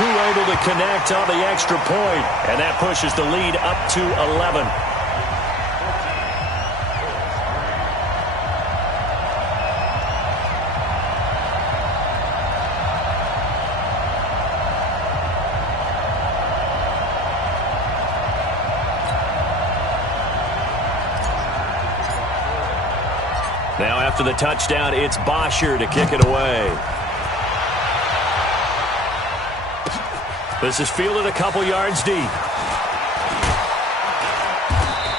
crew able to connect on the extra point, and that pushes the lead up to 11. Now after the touchdown, it's Bosher to kick it away. This is fielded a couple yards deep.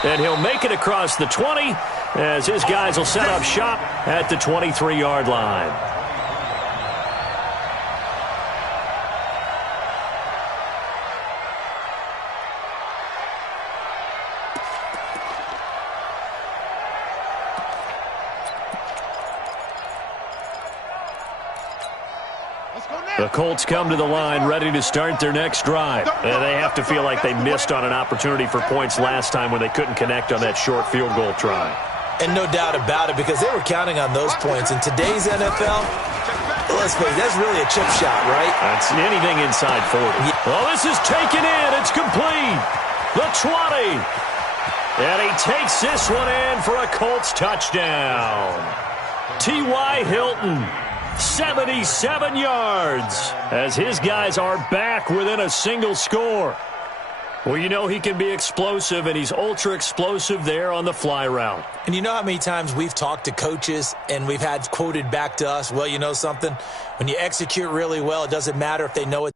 And he'll make it across the 20 as his guys will set up shop at the 23-yard line. The Colts come to the line ready to start their next drive. They have to feel like they missed on an opportunity for points last time when they couldn't connect on that short field goal try. And no doubt about it, because they were counting on those points. In today's NFL, let's face it, that's really a chip shot, right? That's anything inside 40. Well, this is taken in. It's complete. The 20. And he takes this one in for a Colts touchdown. T.Y. Hilton. 77 yards as his guys are back within a single score. Well, you know he can be explosive, and he's ultra explosive there on the fly route. And you know how many times we've talked to coaches and we've had quoted back to us, well, you know something? When you execute really well, it doesn't matter if they know it.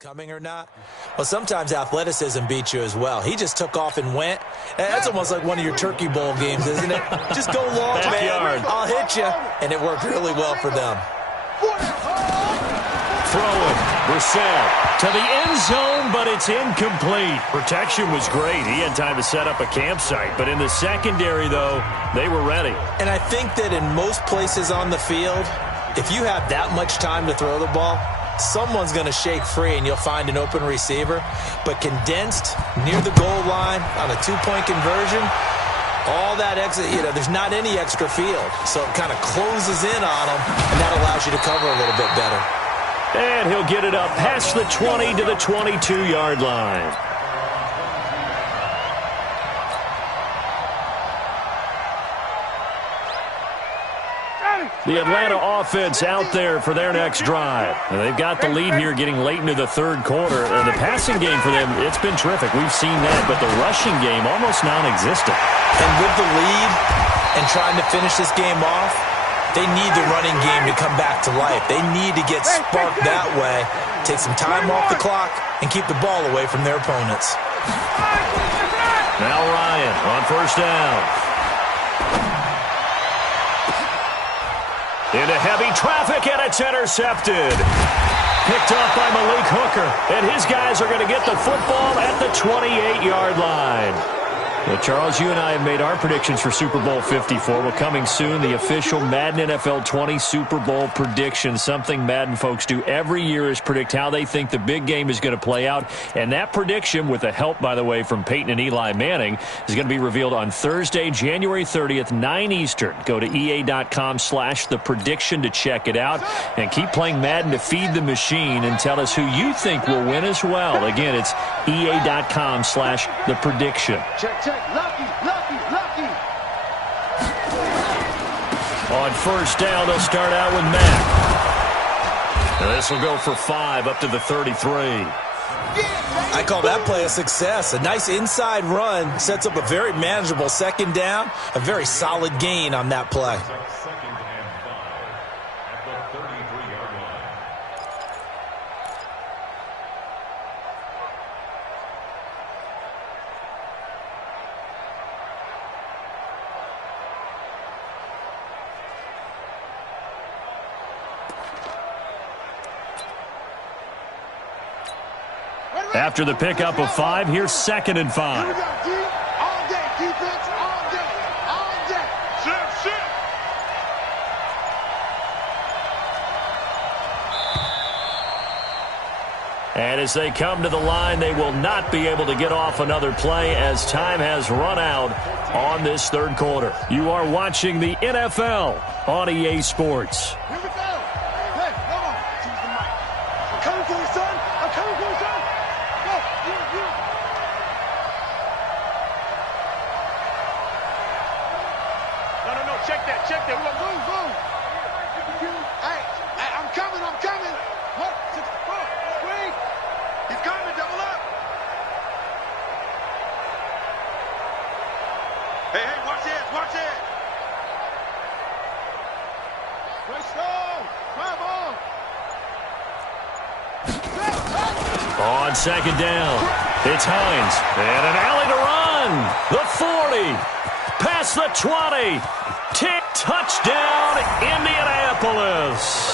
Coming or not? Well, sometimes athleticism beats you as well. He just took off and went. That's almost like one of your Turkey Bowl games, isn't it? Just go long, man. I'll hit you. And it worked really well for them. Throwing. Brissett to the end zone, but it's incomplete. Protection was great. He had time to set up a campsite. But in the secondary, though, they were ready. And I think that in most places on the field, if you have that much time to throw the ball, someone's going to shake free and you'll find an open receiver. But condensed near the goal line on a two-point conversion, all that extra, there's not any extra field. So it kind of closes in on them, and that allows you to cover a little bit better. And he'll get it up past the 20 to the 22-yard line. The Atlanta offense out there for their next drive. And they've got the lead here getting late into the third quarter. And the passing game for them, it's been terrific. We've seen that. But the rushing game, almost non-existent. And with the lead and trying to finish this game off, they need the running game to come back to life. They need to get sparked that way, take some time off the clock, and keep the ball away from their opponents. Now Ryan on first down. Into heavy traffic, and it's intercepted. Picked off by Malik Hooker, and his guys are going to get the football at the 28-yard line. Well, Charles, you and I have made our predictions for Super Bowl 54. Well, coming soon, the official Madden NFL 20 Super Bowl prediction. Something Madden folks do every year is predict how they think the big game is going to play out. And that prediction, with the help, by the way, from Peyton and Eli Manning, is going to be revealed on Thursday, January 30th, 9 Eastern. Go to EA.com/theprediction to check it out. And keep playing Madden to feed the machine and tell us who you think will win as well. Again, it's EA.com/theprediction. Check, check. Lucky, lucky, lucky. On first down, they'll start out with Mack. Now this will go for 5 up to the 33. I call that play a success. A nice inside run sets up a very manageable second down. A very solid gain on that play. After the pickup of 5, here's 2nd and 5. Here we go, D. All day, defense, all day, all day. Shift, shift. And as they come to the line, they will not be able to get off another play as time has run out on this third quarter. You are watching the NFL on EA Sports. Here we go. Hey, come on. Choose the mic. I'm coming for you, son. I'm coming for you, son. Go, you. No. Check that. We're going to move. Hey, I'm coming. What? 6, 4, 3. He's coming. Double up. Hey, watch it. Way strong. Grab on. On 2nd down, it's Hines. And an alley to run. The 40. Past the 20. Touchdown, Indianapolis.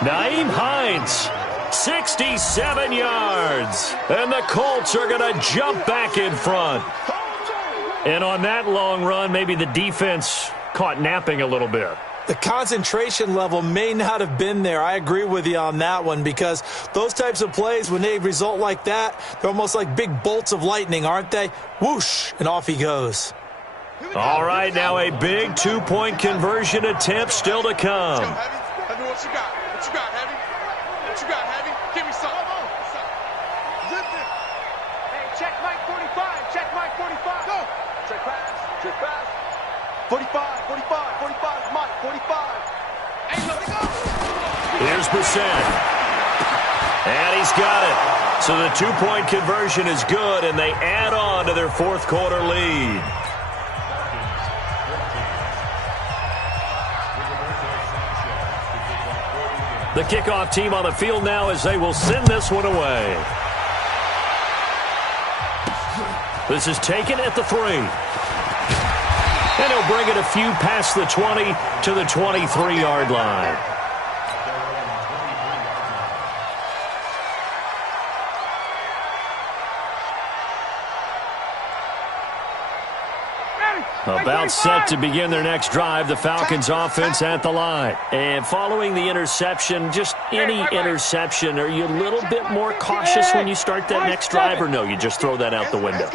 Naeem Hines, 67 yards. And the Colts are going to jump back in front. And on that long run, maybe the defense caught napping a little bit. The concentration level may not have been there. I agree with you on that one, because those types of plays, when they result like that, they're almost like big bolts of lightning, aren't they? Whoosh, and off he goes. All right, now a big 2-point conversion attempt still to come. Let's go, Heavy. Heavy, what you got? Heavy? What you got, Heavy? Give me some. Zip it. Hey, check Mike 45. Go. Check pass. 45, Mike, 45. Hey, let it go. Here's Brissett. And he's got it. So the 2-point conversion is good, and they add on to their fourth quarter lead. The kickoff team on the field now as they will send this one away. This is taken at the 3. And he'll bring it a few past the 20 to the 23-yard line. About set to begin their next drive, the Falcons offense at the line. And following the interception, just any interception, are you a little bit more cautious when you start that next drive, or no, you just throw that out the window?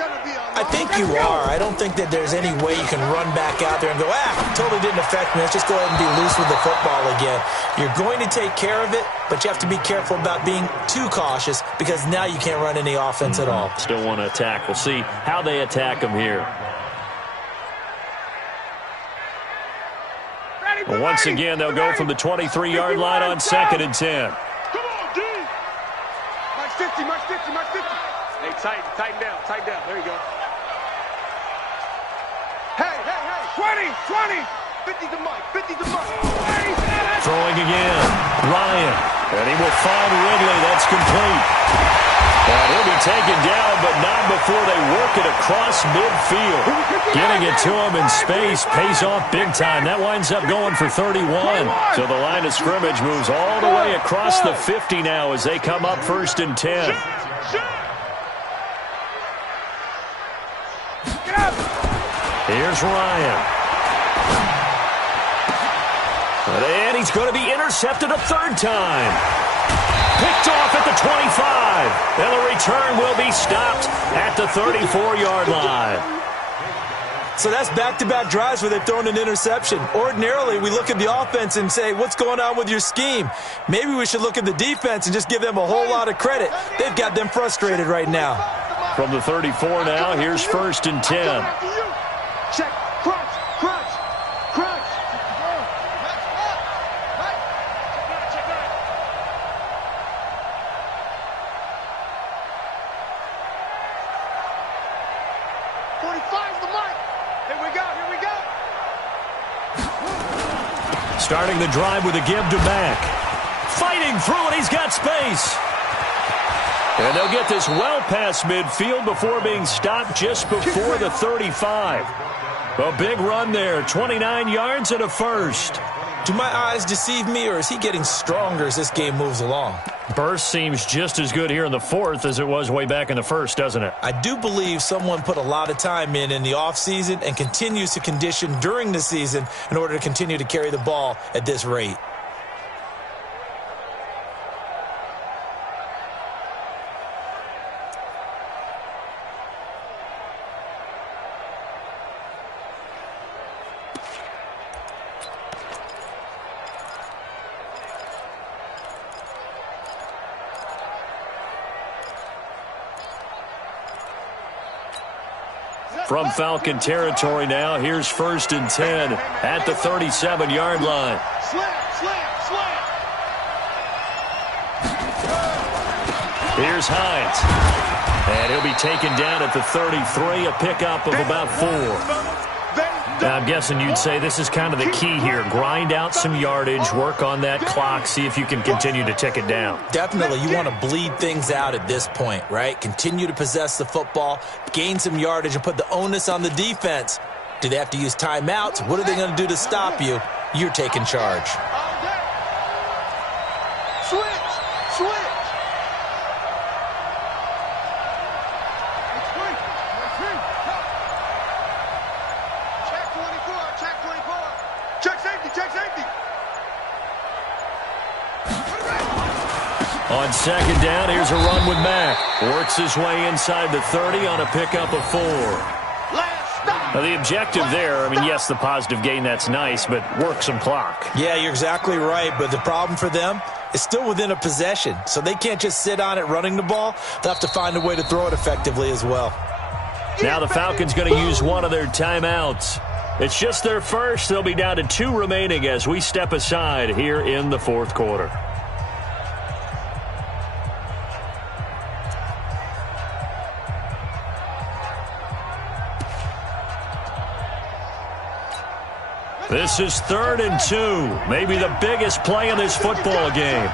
I think you are. I don't think that there's any way you can run back out there and go, totally didn't affect me. Let's just go ahead and be loose with the football again. You're going to take care of it, but you have to be careful about being too cautious, because now you can't run any offense at all. Still want to attack. We'll see how they attack them here. Well, once again, they'll go from the 23-yard line on 2nd and 10. Come on, D. March 50. Hey, tighten down. There you go. Hey. 20. 50 to Mike. Throwing again. Ryan. And he will find Ridley. That's complete. And he'll be taken down, but not before they work it across midfield. Getting it to him in space pays off big time. That winds up going for 31. So the line of scrimmage moves all the way across the 50 now as they come up 1st and 10. Here's Ryan. And he's going to be intercepted a third time. Picked off at the 25. And the return will be stopped at the 34-yard line. So that's back-to-back drives where they've thrown an interception. Ordinarily, we look at the offense and say, what's going on with your scheme? Maybe we should look at the defense and just give them a whole lot of credit. They've got them frustrated right now. From the 34 now, here's 1st and 10. Check. Crunch. Crunch. Crunch. 45's the mark. Here we go. Starting the drive with a give to Mack. Fighting through it, he's got space. And they'll get this well past midfield before being stopped just before the 35. A big run there, 29 yards and a first. Do my eyes deceive me, or is he getting stronger as this game moves along? Burst seems just as good here in the fourth as it was way back in the first, doesn't it? I do believe someone put a lot of time in the offseason and continues to condition during the season in order to continue to carry the ball at this rate. From Falcon territory now, here's 1st and 10 at the 37-yard line. Slam. Here's Hines. And he'll be taken down at the 33, a pickup of about 4. Now, I'm guessing you'd say this is kind of the key here. Grind out some yardage, work on that clock, see if you can continue to tick it down. Definitely, you want to bleed things out at this point, right? Continue to possess the football, gain some yardage, and put the onus on the defense. Do they have to use timeouts? What are they going to do to stop you? You're taking charge. Switch. On 2nd down, here's a run with Mack. Works his way inside the 30 on a pickup of 4. Now, the objective there, yes, the positive gain, that's nice, but work some clock. Yeah, you're exactly right, but the problem for them is still within a possession, so they can't just sit on it running the ball. They'll have to find a way to throw it effectively as well. Now the Falcons going to use one of their timeouts. It's just their first. They'll be down to 2 remaining as we step aside here in the 4th quarter. This is 3rd and 2, maybe the biggest play in this football game.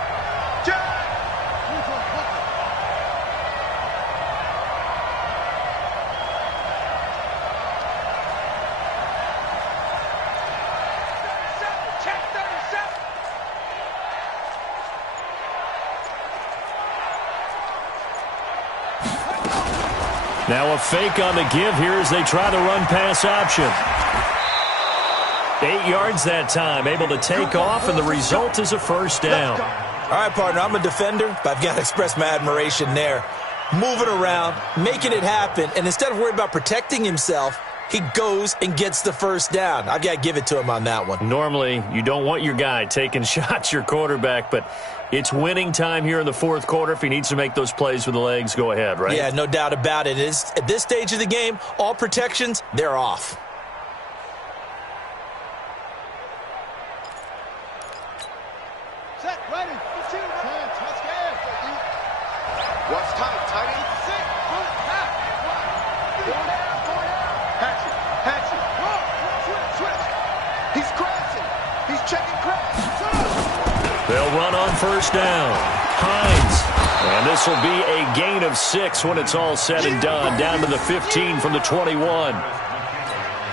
Now a fake on the give here as they try the run-pass option. 8 yards that time, able to take off, and the result is a first down. All right, partner, I'm a defender, but I've got to express my admiration there. Moving around, making it happen, and instead of worrying about protecting himself, he goes and gets the first down. I've got to give it to him on that one. Normally, you don't want your guy taking shots, your quarterback, but it's winning time here in the 4th quarter. If he needs to make those plays with the legs, go ahead, right? Yeah, no doubt about it. At this stage of the game, all protections, they're off. What's tight, tight end? Hatch it. Switch. He's crashing. He's checking crash. They'll run on first down. Hines. And this will be a gain of 6 when it's all said and done. Down to the 15 from the 21. I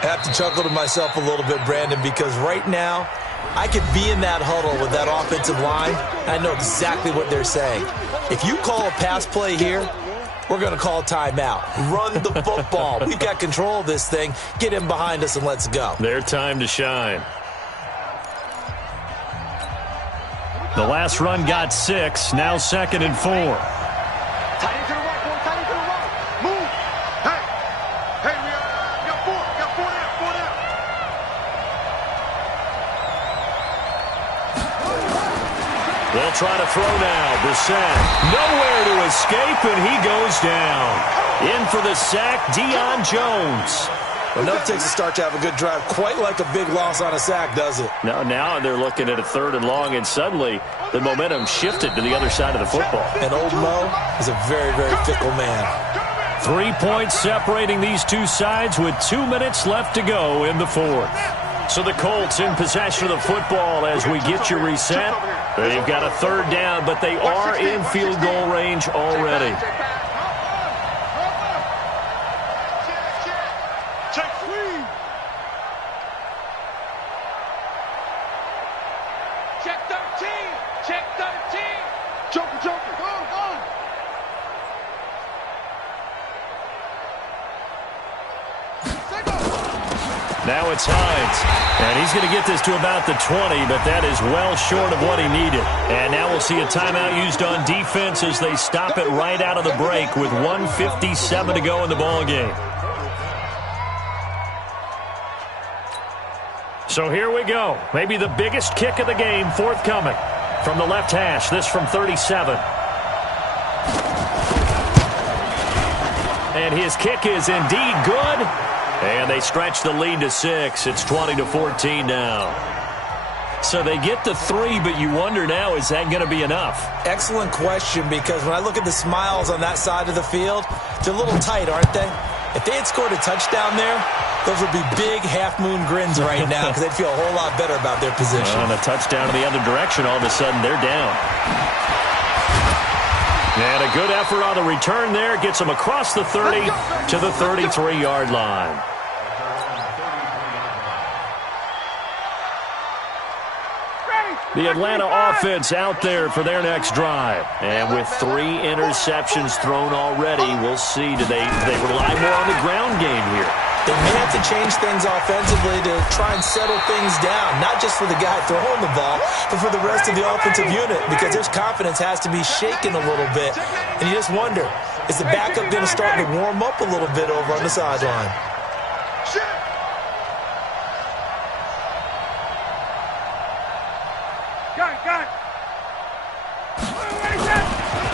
have to chuckle to myself a little bit, Brandon, because right now, I could be in that huddle with that offensive line. I know exactly what they're saying. If you call a pass play here, we're going to call timeout. Run the football. We've got control of this thing. Get him behind us and let's go. Their time to shine. The last run got 6, now 2nd and 4. Tight end to the right, boy. Tight end to the right. Move. Hey, we got 4. Got 4 down. They'll try to throw now. Brissett nowhere to escape, and he goes down. In for the sack, Deion Jones. Enough takes a start to have a good drive. Quite like a big loss on a sack, does it? Now they're looking at a 3rd and long, and suddenly the momentum shifted to the other side of the football. And old Mo is a very, very fickle man. 3 points separating these two sides with 2 minutes left to go in the 4th. So the Colts in possession of the football as we get you reset. They've got a 3rd down, but they are in field goal range already. Now it's Hines, and he's going to get this to about the 20, but that is well short of what he needed. And now we'll see a timeout used on defense as they stop it right out of the break with 1:57 to go in the ballgame. So here we go. Maybe the biggest kick of the game forthcoming. From the left hash, this from 37. And his kick is indeed good. And they stretch the lead to 6. It's 20-14 now. So they get the 3, but you wonder now, is that going to be enough? Excellent question, because when I look at the smiles on that side of the field, they're a little tight, aren't they? If they had scored a touchdown there, those would be big half-moon grins right now because they'd feel a whole lot better about their position. And a touchdown in the other direction, all of a sudden they're down. And a good effort on the return there gets them across the 30 to the 33-yard line. The Atlanta offense out there for their next drive. And with 3 interceptions thrown already, we'll see. Do they rely more on the ground game here? They may have to change things offensively to try and settle things down, not just for the guy throwing the ball, but for the rest of the offensive unit, because their confidence has to be shaken a little bit. And you just wonder, is the backup going to start to warm up a little bit over on the sideline?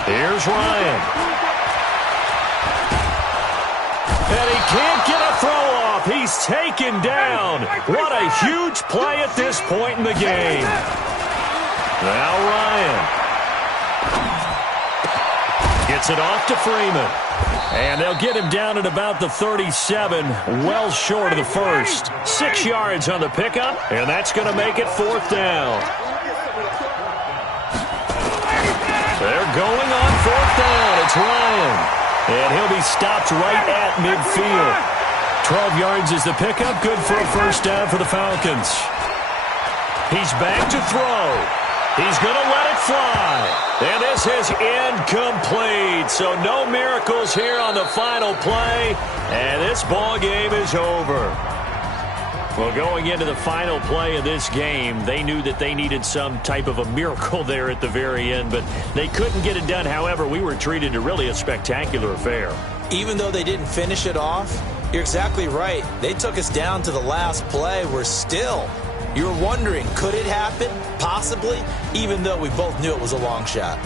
Here's Ryan. And he can't get a throw off. He's taken down. What a huge play at this point in the game. Now Ryan gets it off to Freeman. And they'll get him down at about the 37, well short of the first. 6 yards on the pickup, and that's going to make it 4th down. They're going on 4th down. It's Ryan. And he'll be stopped right at midfield. 12 yards is the pickup. Good for a 1st down for the Falcons. He's back to throw. He's going to let it fly. And this is incomplete. So no miracles here on the final play. And this ball game is over. Well, going into the final play of this game, they knew that they needed some type of a miracle there at the very end, but they couldn't get it done. However, we were treated to really a spectacular affair. Even though they didn't finish it off, you're exactly right. They took us down to the last play. You were wondering, could it happen? Possibly, even though we both knew it was a long shot.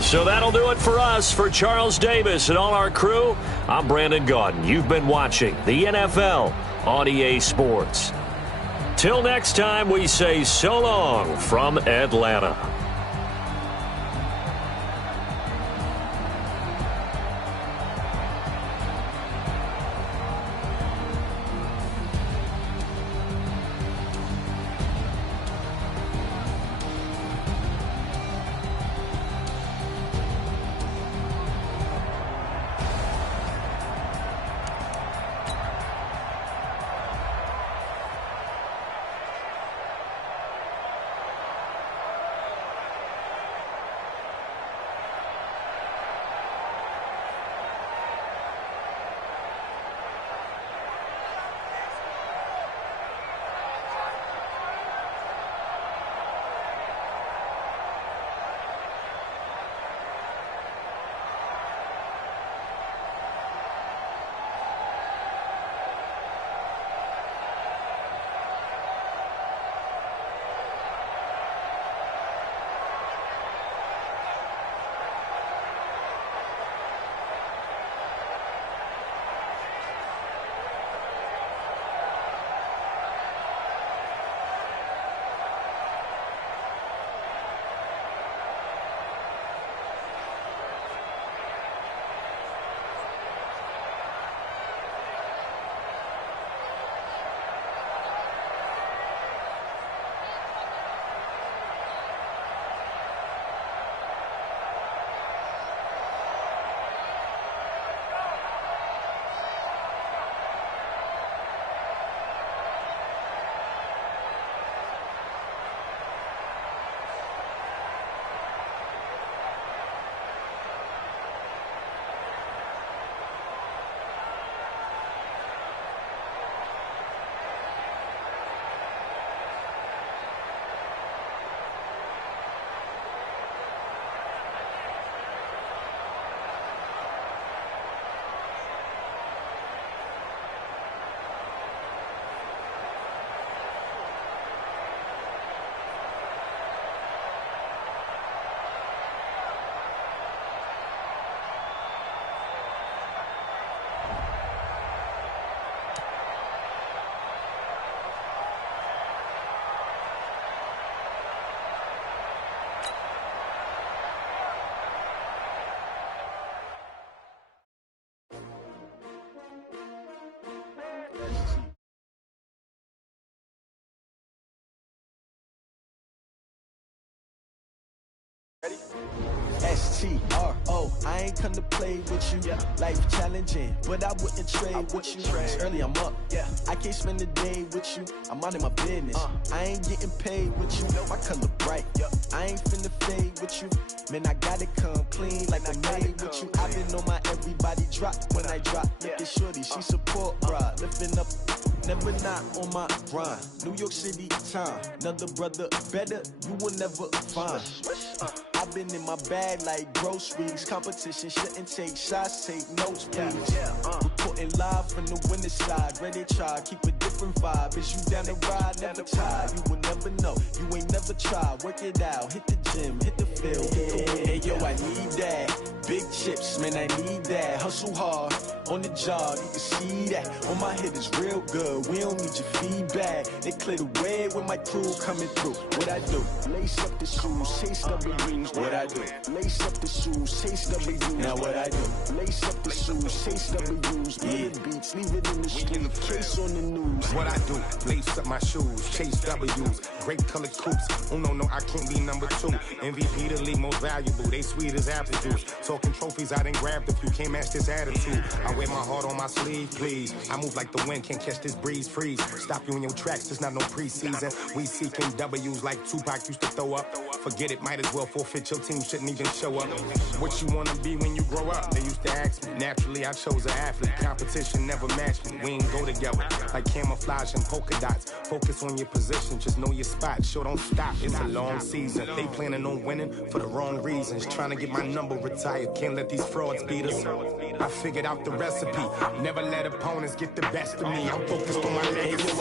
So that'll do it for us. For Charles Davis and all our crew, I'm Brandon Gaudin. You've been watching the NFL on EA Sports. Till next time, we say so long from Atlanta. Ready? STRO, I ain't come to play with you. Life challenging, but I wouldn't trade with you. It's early, I'm up. I can't spend the day with you. I'm out in my business. I ain't getting paid with you. My color bright. I ain't finna fade with you. Man, I gotta come clean like I made with you. I've been on my everybody drop when I drop. Look at shorty, she support, bruh. Lifting up, never not on my grind. New York City time, another brother better, you will never find. I've been in my bag like groceries. Competition shouldn't take shots, take notes, please. Reporting live from the winning side. Ready to try, keep a different vibe. Is you down the ride, never tired. You will never know, you ain't never tried. Work it out, hit the gym, hit the field, hit the win. Hey yo, I need that. Big chips, man, I need that. Hustle hard, on the job, you can see that. On my hit is real good, we don't need your feedback. They clear the way with my crew coming through. What I do? Lace up the shoes, chase W's. What I do? Lace up the shoes, chase W's. Now what I do? Lace up the shoes, chase W's. Beats, leave it in the street, case on the news. What I do? Lace up my shoes, chase W's. Great colored coops. Oh no, I can't be number 2. MVP the league most valuable. They sweet as apple juice. Talking trophies, I done grabbed a few. Can't match this attitude. I wear my heart on my sleeve, please. I move like the wind, can't catch this breeze, freeze. Stop you in your tracks, there's not no preseason. We seeking W's like Tupac used to throw up. Forget it, might as well forfeit. Your team shouldn't even show up. What you wanna be when you grow up? They used to ask me. Naturally, I chose an athlete. Competition never matched me. We ain't go together like camouflage and polka dots. Focus on your position, just know your spot. Sure, don't stop. It's a long season. They planning on winning for the wrong reasons. Trying to get my number retired. Can't let these frauds beat us. I figured out the recipe. Never let opponents get the best of me. I'm focused on my legacy.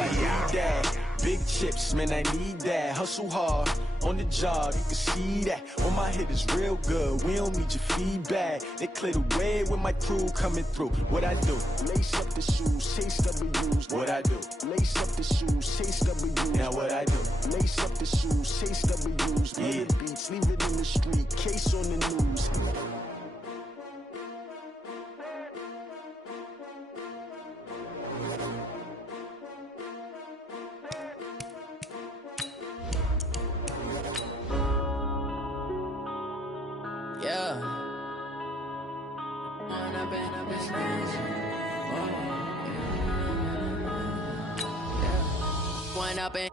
Big chips, man, I need that. Hustle hard, on the job, you can see that. On my hit is real good, we don't need your feedback. They clear the way with my crew coming through. What I do? Lace up the shoes, chase W's. What I do? Lace up the shoes, chase W's. Now what I do? Lace up the shoes, chase W's. Beats, leave it in the street, case on the news.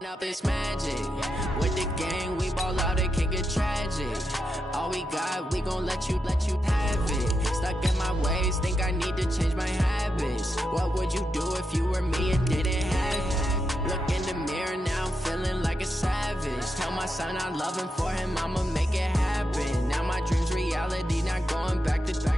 Up this magic. With the gang, we ball out, it can get tragic. All we got, we gon' let you have it. Stuck in my ways, think I need to change my habits. What would you do if you were me and didn't have it? Look in the mirror, now I'm feeling like a savage. Tell my son I love him, for him I'ma make it happen. Now my dream's reality, not going back to.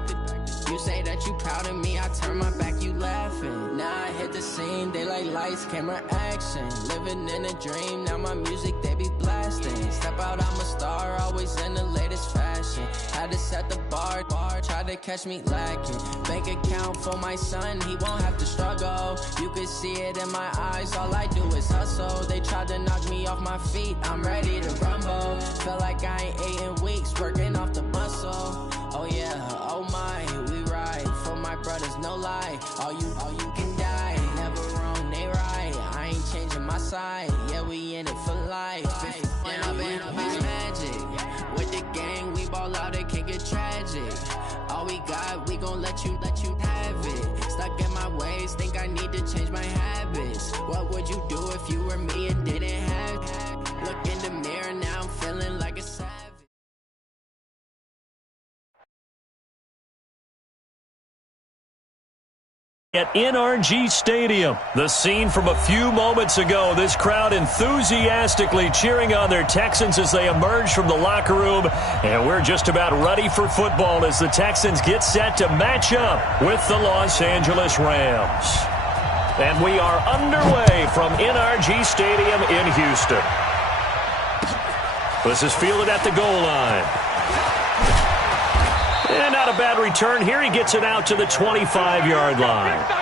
You say that you proud of me, I turn my back, you laughing. Now I hit the scene, they like lights, camera, action. Living in a dream, now my music, they be blasting. Step out, I'm a star, always in the latest fashion. Had to set the bar, try to catch me lacking. Bank account for my son, he won't have to struggle. You can see it in my eyes, all I do is hustle. They tried to knock me off my feet, I'm ready to rumble. Feel like I ain't ate in weeks, working off the muscle. Oh yeah, oh my, we ride for my brothers, no lie. All you can die, never wrong, they right. I ain't changing my side, yeah, we in it for life. When I've been up is magic. With the gang, we ball out, it can get tragic. All we got, we gon' let you have it. Stuck in my ways, think I need to change my habits. What would you do if you were me and didn't have it? Look in the mirror, now I'm feeling like a savage. At NRG Stadium, the scene from a few moments ago, this crowd enthusiastically cheering on their Texans as they emerge from the locker room, and we're just about ready for football as the Texans get set to match up with the Los Angeles Rams. And we are underway from NRG Stadium in Houston. This is fielded at the goal line. And not a bad return here. He gets it out to the 25-yard line.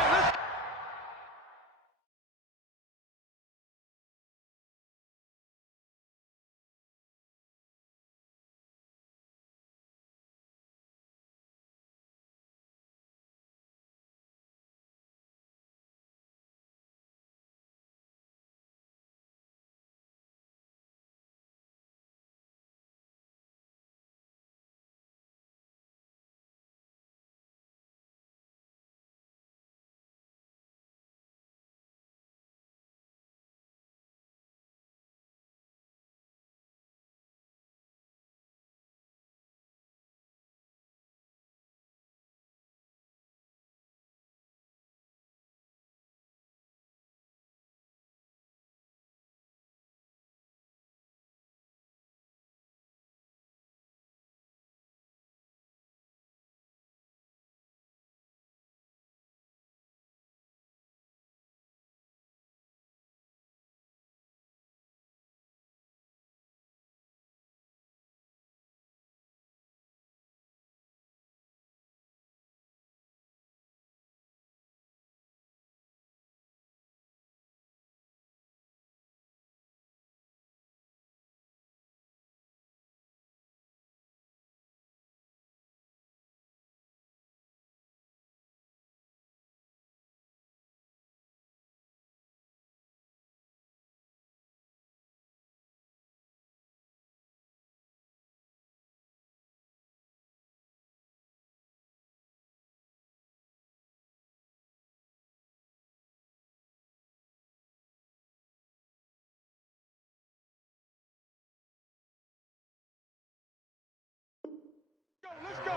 Let's go.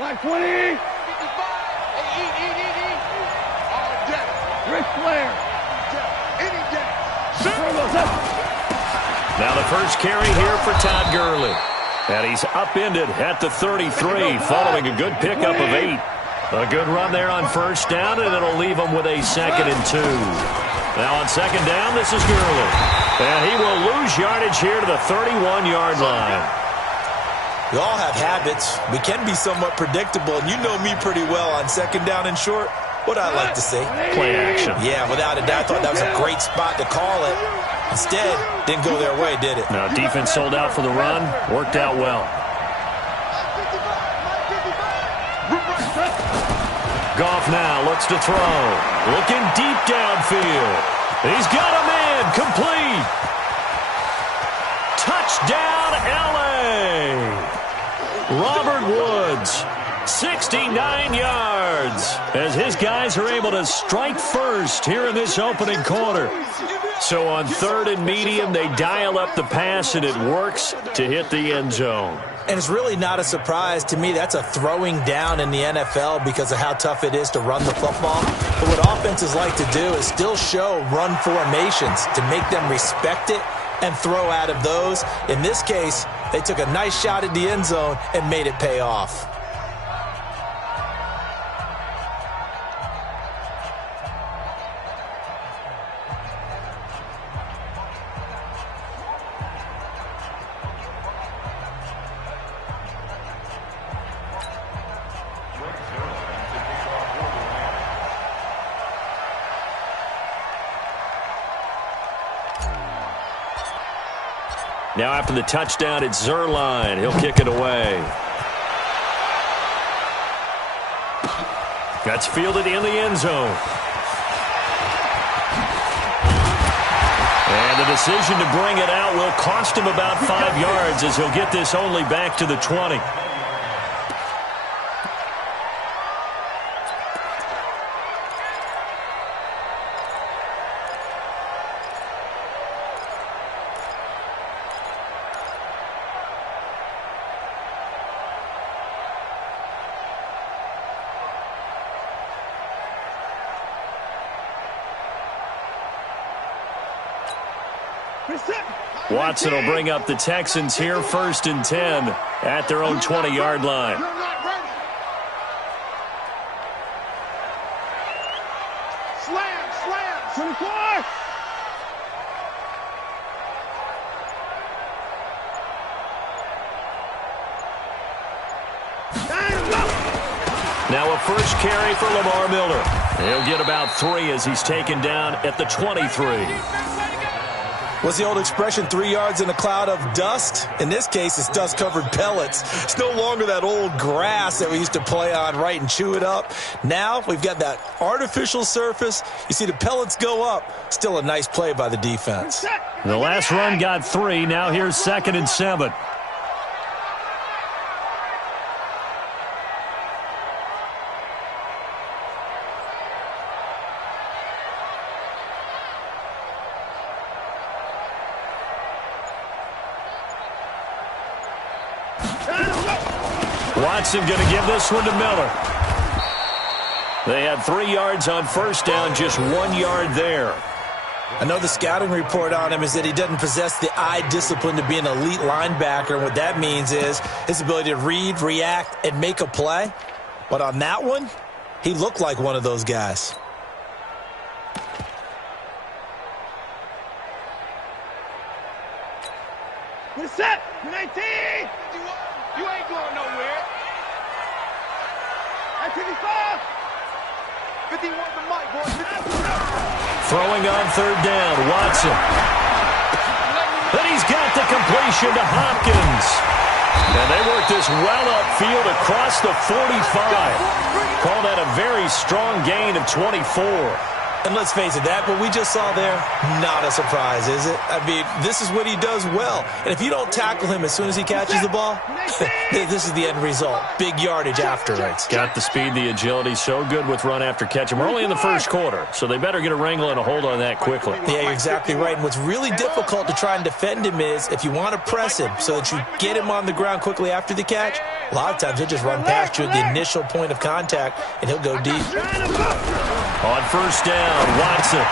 Line 20. 55. Hey, eat. All day. Ric Flair. Any day. Now the first carry here for Todd Gurley. And he's upended at the 33 following a good pickup of 8. A good run there on first down, and it'll leave him with a 2nd and 2. Now on 2nd down, this is Gurley. And he will lose yardage here to the 31-yard line. We all have habits. We can be somewhat predictable, and you know me pretty well on 2nd down and short. What I like to say. Play action. Yeah, without a doubt, I thought that was a great spot to call it. Instead, didn't go their way, did it? Now defense sold out for the run. Worked out well. Goff now looks to throw. Looking deep downfield. He's got a man. Complete. Touchdown, L.A. Robert Woods, 69 yards, as his guys are able to strike first here in this opening quarter. So on 3rd and medium, they dial up the pass, and it works to hit the end zone. And it's really not a surprise to me. That's a throwing down in the NFL because of how tough it is to run the football. But what offenses like to do is still show run formations to make them respect it and throw out of those. In this case, they took a nice shot at the end zone and made it pay off. Now after the touchdown, it's Zerline. He'll kick it away. That's fielded in the end zone. And the decision to bring it out will cost him about 5 yards, as he'll get this only back to the 20. Watson will bring up the Texans here, 1st and 10 at their own 20-yard line. You're not ready. Slam. 24. Now a first carry for Lamar Miller. He'll get about 3 as he's taken down at the 23. What's the old expression, 3 yards in a cloud of dust? In this case, it's dust-covered pellets. It's no longer that old grass that we used to play on, right, and chew it up. Now we've got that artificial surface. You see the pellets go up. Still a nice play by the defense. The last run got 3. Now here's 2nd and 7. Watson going to give this one to Miller. They had 3 yards on first down, just 1 yard there. I know the scouting report on him is that he doesn't possess the eye discipline to be an elite linebacker. And what that means is his ability to read, react, and make a play. But on that one, he looked like one of those guys. We're set. 19. You ain't going nowhere. 55. Throwing on third down, Watson. And he's got the completion to Hopkins. And they work this well upfield across the 45. Call that a very strong gain of 24. And let's face it, that what we just saw there, not a surprise, is it? I mean, this is what he does well. And if you don't tackle him as soon as he catches the ball, this is the end result. Big yardage afterwards. Got the speed, the agility, so good with run after catch. And we're only in the first quarter, so they better get a wrangle and a hold on that quickly. Yeah, you're exactly right. And what's really difficult to try and defend him is if you want to press him so that you get him on the ground quickly after the catch, a lot of times he'll just run past you at the initial point of contact, and he'll go deep. On first down, Watson.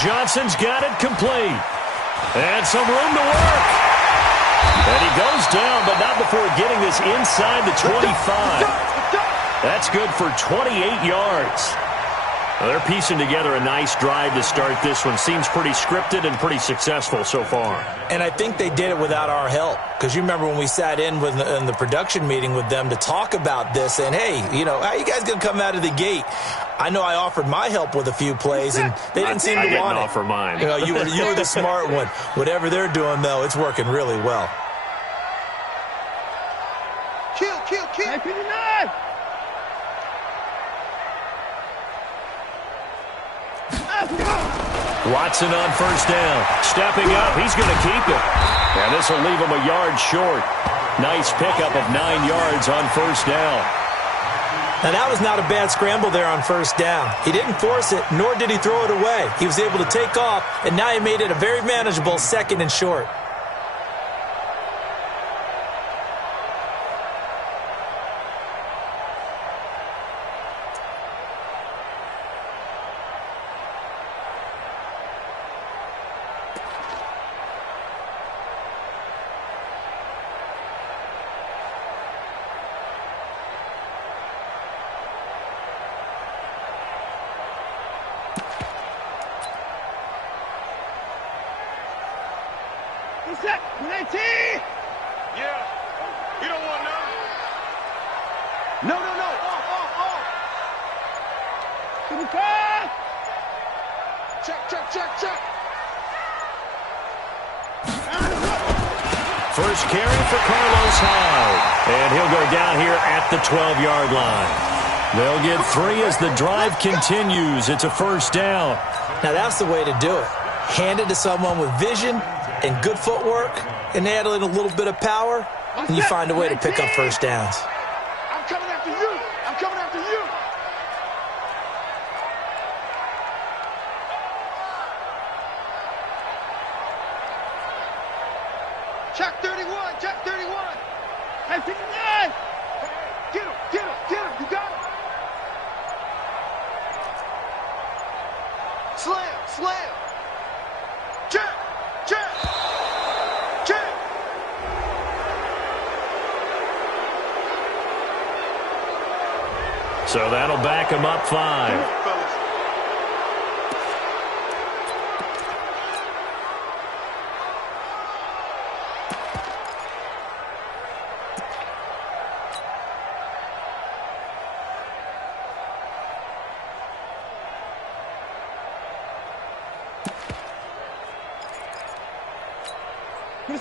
Johnson's got it complete. And some room to work. And he goes down, but not before getting this inside the 25. That's good for 28 yards. Well, they're piecing together a nice drive to start this one. Seems pretty scripted and pretty successful so far. And I think they did it without our help. Because you remember when we sat in the production meeting with them to talk about this, and, hey, you know, how are you guys going to come out of the gate? I know I offered my help with a few plays, and they didn't seem to want it. I didn't offer mine. You know, you were the smart one. Whatever they're doing, though, it's working really well. Kill. 59! Watson on first down. Stepping up, he's going to keep it. And this will leave him a yard short. Nice pickup of 9 yards on first down. Now, that was not a bad scramble there on first down. He didn't force it, nor did he throw it away. He was able to take off, and now he made it a very manageable 2nd and short. Set. 19! Yeah. You don't want none. No. Off. 55! Check. First carry for Carlos Hyde. And he'll go down here at the 12-yard line. They'll get 3 as the drive continues. It's a first down. Now, that's the way to do it. Hand it to someone with vision and good footwork, and add in a little bit of power, and you find a way to pick up first downs. I'm coming after you. Check 31. Hey, 59! Get him. You got him. Slam. Check. So that'll back him up 5.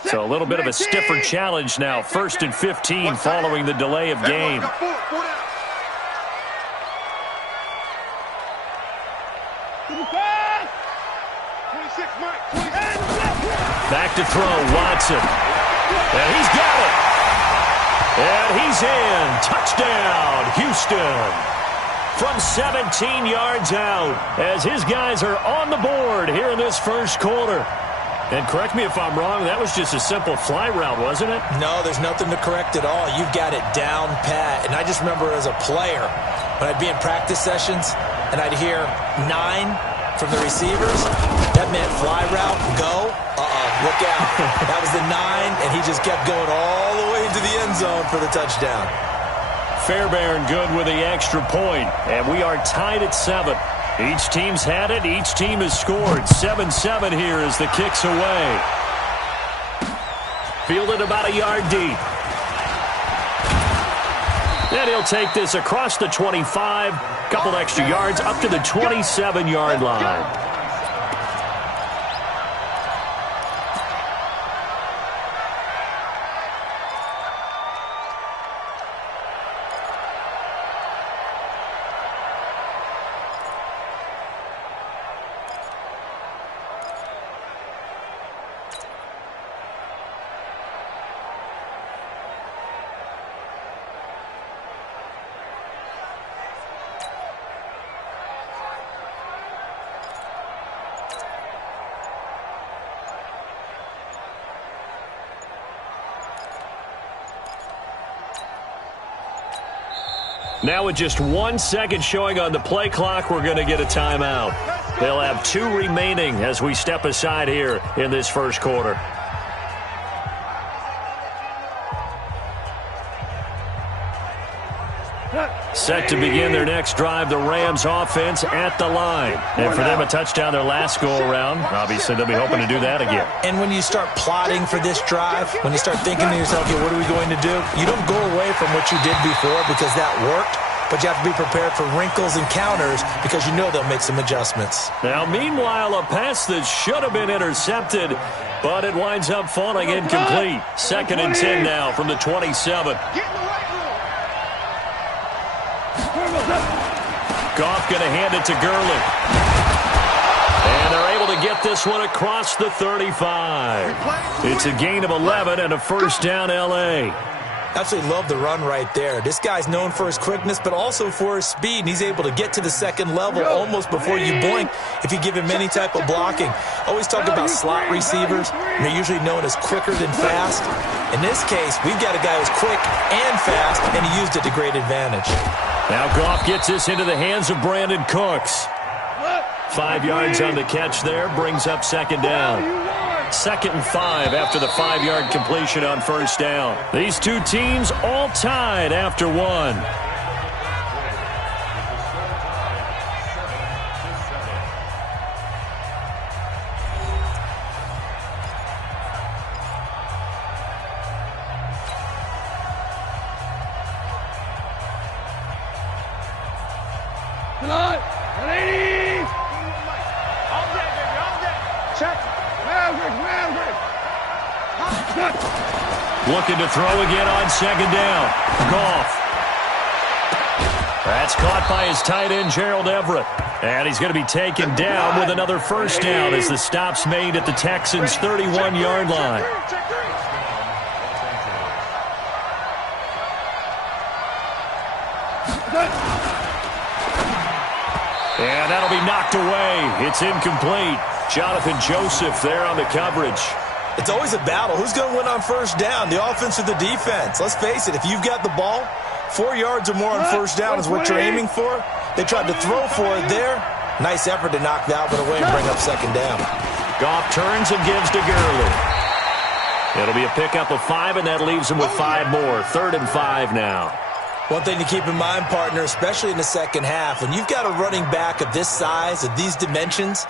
So a little bit of a stiffer challenge now. 1st and 15 following the delay of game. Back to throw, Watson. And he's got it. And he's in. Touchdown, Houston. From 17 yards out as his guys are on the board here in this first quarter. And correct me if I'm wrong, that was just a simple fly route, wasn't it? No, there's nothing to correct at all. You've got it down pat. And I just remember as a player, when I'd be in practice sessions and I'd hear 9 from the receivers, that meant fly route, go. Look out. That was the 9, and he just kept going all the way into the end zone for the touchdown. Fairbairn good with the extra point, and we are tied at 7. Each team's had it. Each team has scored. 7-7 here as the kick's away. Fielded about a yard deep. And he'll take this across the 25, couple extra yards up to the 27-yard line. Now with just 1 second showing on the play clock, we're going to get a timeout. They'll have 2 remaining as we step aside here in this first quarter. Set to begin their next drive, the Rams offense at the line. And for them, a touchdown their last go-around. Obviously, they'll be hoping to do that again. And when you start plotting for this drive, when you start thinking to yourself, okay, what are we going to do? You don't go away from what you did before because that worked, but you have to be prepared for wrinkles and counters because you know they'll make some adjustments. Now, meanwhile, a pass that should have been intercepted, but it winds up falling incomplete. 2nd and 10 now from the 27. Goff going to hand it to Gurley. And they're able to get this one across the 35. It's a gain of 11 and a first down, L.A. Absolutely love the run right there. This guy's known for his quickness, but also for his speed. And he's able to get to the second level almost before you blink if you give him any type of blocking. Always talk about slot receivers, and they're usually known as quicker than fast. In this case, we've got a guy who's quick and fast, and he used it to great advantage. Now Goff gets this into the hands of Brandon Cooks. 5 yards on the catch there, brings up 2nd down. 2nd and 5 after the 5-yard completion on first down. These two teams all tied after 1. Looking to throw again on 2nd down. Goff. That's caught by his tight end, Gerald Everett. And he's going to be taken down with another first down as the stop's made at the Texans' 31-yard line. And that'll be knocked away. It's incomplete. Jonathan Joseph there on the coverage. It's always a battle. Who's going to win on first down, the offense or the defense? Let's face it, if you've got the ball, 4 yards or more on first down is what you're aiming for. They tried to throw for it there. Nice effort to knock that one away and bring up 2nd down. Goff turns and gives to Gurley. It'll be a pickup of 5, and that leaves him with 5 more. 3rd and 5 now. One thing to keep in mind, partner, especially in the second half, when you've got a running back of this size, of these dimensions,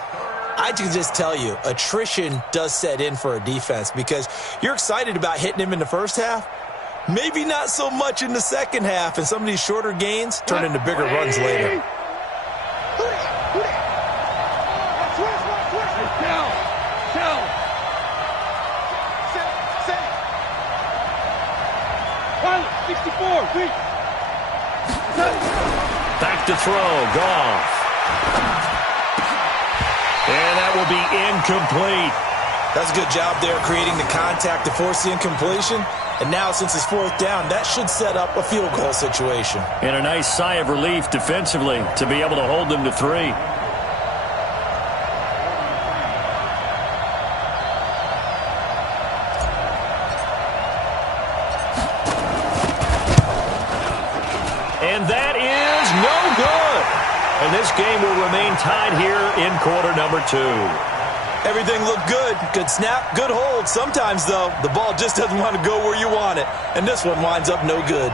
I can just tell you, attrition does set in for a defense because you're excited about hitting him in the first half. Maybe not so much in the second half, and some of these shorter gains turn into bigger runs later. Back to throw, Goff. And that will be incomplete. That's a good job there creating the contact to force the incompletion. And now, since it's 4th down, that should set up a field goal situation. And a nice sigh of relief defensively to be able to hold them to 3. And that is no good. And this game will remain tied here in quarter number 2. Everything looked good. Good snap, good hold. Sometimes, though, the ball just doesn't want to go where you want it. And this one winds up no good.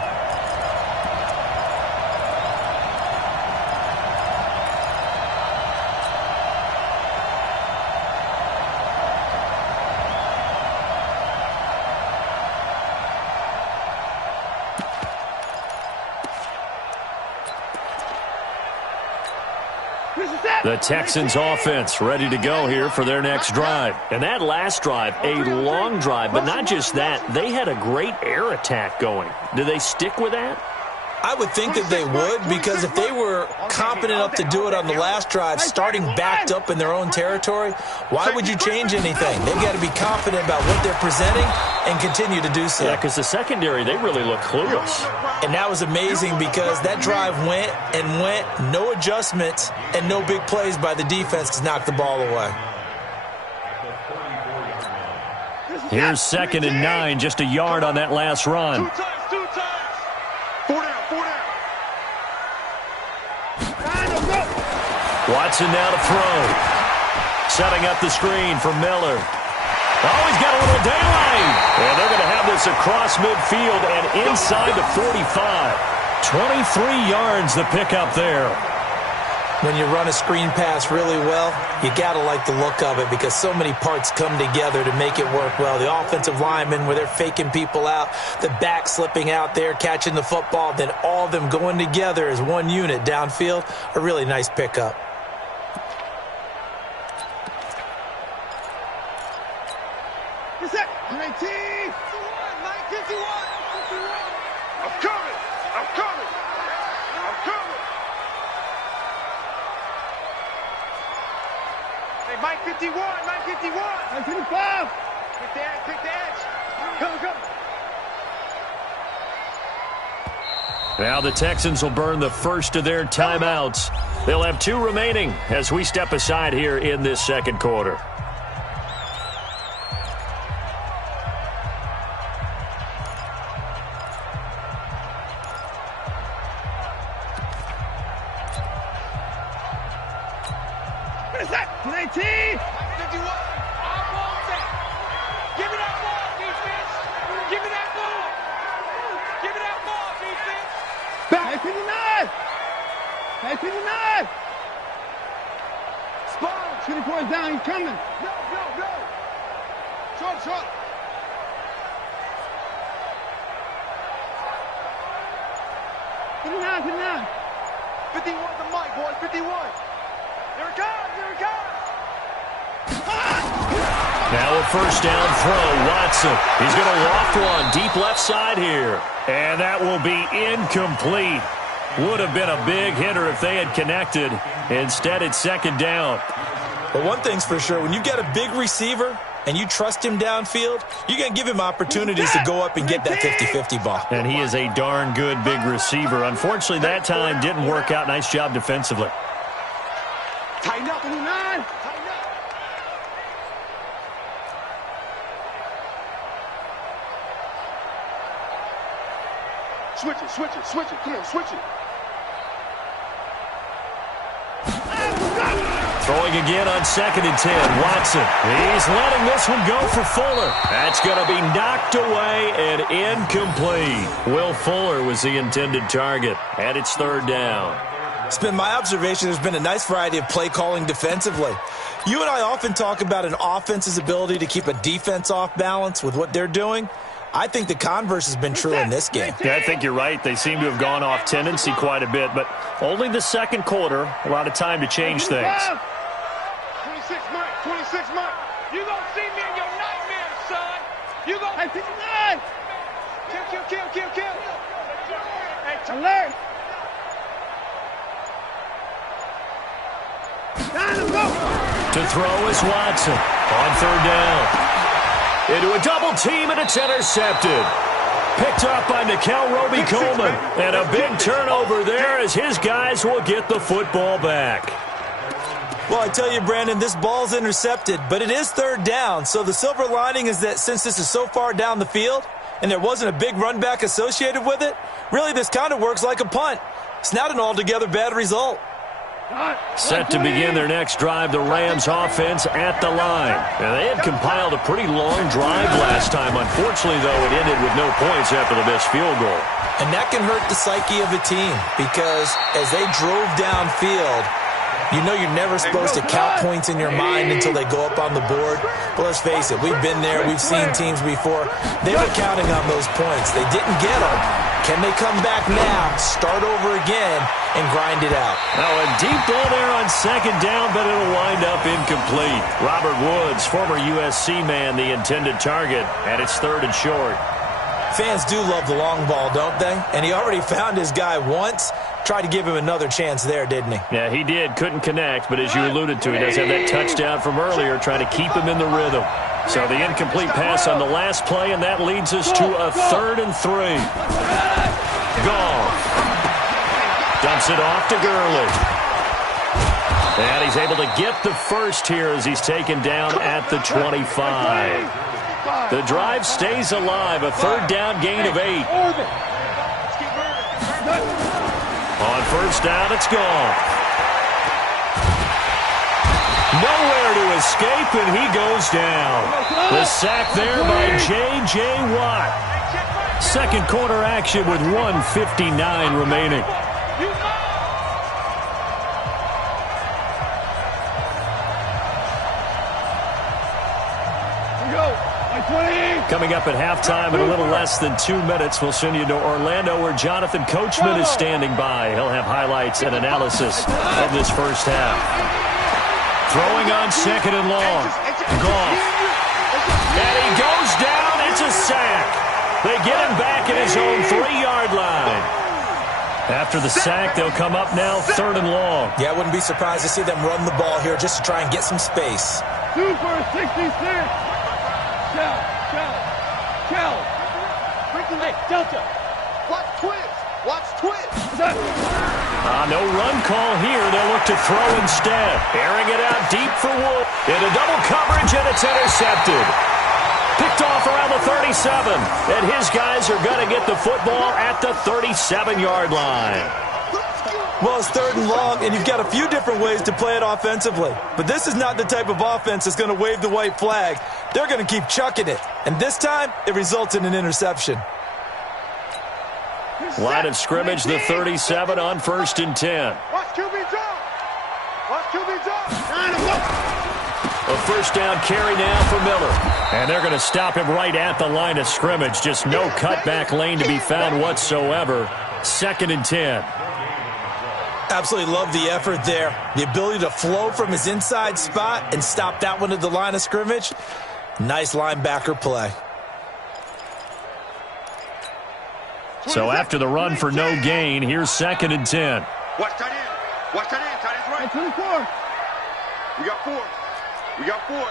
The Texans offense ready to go here for their next drive. And that last drive, a long drive, but not just that. They had a great air attack going. Do they stick with that? I would think that they would, because if they were competent enough to do it on the last drive, starting backed up in their own territory, why would you change anything? They've got to be confident about what they're presenting and continue to do so. Yeah, because the secondary, they really look clueless. And that was amazing because that drive went and went, no adjustments and no big plays by the defense to knock the ball away. Here's 2nd and 9, just a yard on that last run. Two times. 4 down. Watson now to throw. Setting up the screen for Miller. Oh, he's got a little daylight. And they're going to have this across midfield and inside the 45. 23 yards the pickup there. When you run a screen pass really well, you got to like the look of it because so many parts come together to make it work well. The offensive linemen, where they're faking people out, the back slipping out there, catching the football, then all of them going together as one unit downfield, a really nice pickup. What's that? 19. 51. I'm coming. Hey, Mike 51. 55. Pick the edge. Come. Now the Texans will burn the first of their timeouts. They'll have 2 remaining as we step aside here in this second quarter. What is that? 19. 51. I want that. Give me that ball, defense. Give me that ball. Give me that ball, defense. Back 59. 59. Spawn. 24 is down. He's coming. No. Short. 59. 51 the mic, boys. 51. Here it comes. Now a first down throw, Watson. He's going to loft one deep left side here. And that will be incomplete. Would have been a big hitter if they had connected. Instead, it's 2nd down. But one thing's for sure, when you get a big receiver and you trust him downfield, you're going to give him opportunities to go up and get that 50-50 ball. And he is a darn good big receiver. Unfortunately, that time didn't work out. Nice job defensively. Tighten up. 59. Switch it. Come on, switch it. Throwing again on 2nd and 10. Watson. He's letting this one go for Fuller. That's going to be knocked away and incomplete. Will Fuller was the intended target. And it's 3rd down. It's been my observation there's been a nice variety of play calling defensively. You and I often talk about an offense's ability to keep a defense off balance with what they're doing. I think the converse has been true in this game. Yeah, I think you're right. They seem to have gone off tendency quite a bit, but only the second quarter, a lot of time to change things. 26 Mike. You gonna see me in your nightmares, son. You gonna... Hey, 59. Kill. Hey, Alert. Down, go. To throw is Watson on 3rd down. Into a double team, and it's intercepted. Picked up by Nikel Roby-Coleman. And a big turnover there as his guys will get the football back. Well, I tell you, Brandon, this ball's intercepted, but it is 3rd down. So the silver lining is that since this is so far down the field and there wasn't a big run back associated with it, really this kind of works like a punt. It's not an altogether bad result. Set to begin their next drive, the Rams offense at the line. Now, they had compiled a pretty long drive last time. Unfortunately, though, it ended with no points after the missed field goal. And that can hurt the psyche of a team because as they drove downfield, you know you're never supposed to count points in your mind until they go up on the board. But let's face it, we've been there. We've seen teams before. They were counting on those points. They didn't get them. Can they come back now, start over again, and grind it out? Now a deep ball there on second down, but it'll wind up incomplete. Robert Woods, former USC man, the intended target, and it's 3rd and short. Fans do love the long ball, don't they? And he already found his guy once. Tried to give him another chance there, didn't he? Yeah, he did. Couldn't connect, but as you alluded to, he does have that touchdown from earlier, trying to keep him in the rhythm. So the incomplete pass on the last play, and that leads us to a 3rd and 3. Goff dumps it off to Gurley. And he's able to get the first here as he's taken down at the 25. The drive stays alive, a 3rd down gain of 8. On 1st down, it's Goff. Nowhere to escape, and he goes down. The sack there by J.J. Watt. 2nd quarter action with 1:59 remaining. Coming up at halftime in a little less than 2 minutes, we'll send you to Orlando where Jonathan Coachman is standing by. He'll have highlights and analysis of this first half. Throwing on 2nd and long. Goff. And he goes down. It's a sack. They get him back at his own 3-yard line. After the sack, they'll come up now 3rd and long. Yeah, I wouldn't be surprised to see them run the ball here just to try and get some space. 2 for 66. Kel. Hey, Delta. Watch twins. Watch twins. No run call here. They'll look to throw instead. Airing it out deep for Wood. Into double coverage, and it's intercepted. Picked off around the 37. And his guys are going to get the football at the 37-yard line. Well, it's 3rd and long, and you've got a few different ways to play it offensively. But this is not the type of offense that's going to wave the white flag. They're going to keep chucking it. And this time, it results in an interception. Line of scrimmage, the 37 on 1st and 10. Watch QB drop. Watch QB drop. A 1st down carry now for Miller. And they're going to stop him right at the line of scrimmage. Just no cutback lane to be found whatsoever. 2nd and 10. Absolutely love the effort there. The ability to flow from his inside spot and stop that one at the line of scrimmage. Nice linebacker play. So after the run for no gain, here's 2nd and 10. Watch tight end. Watch tight end. Tight end's right. 24. We got 4. We got 4.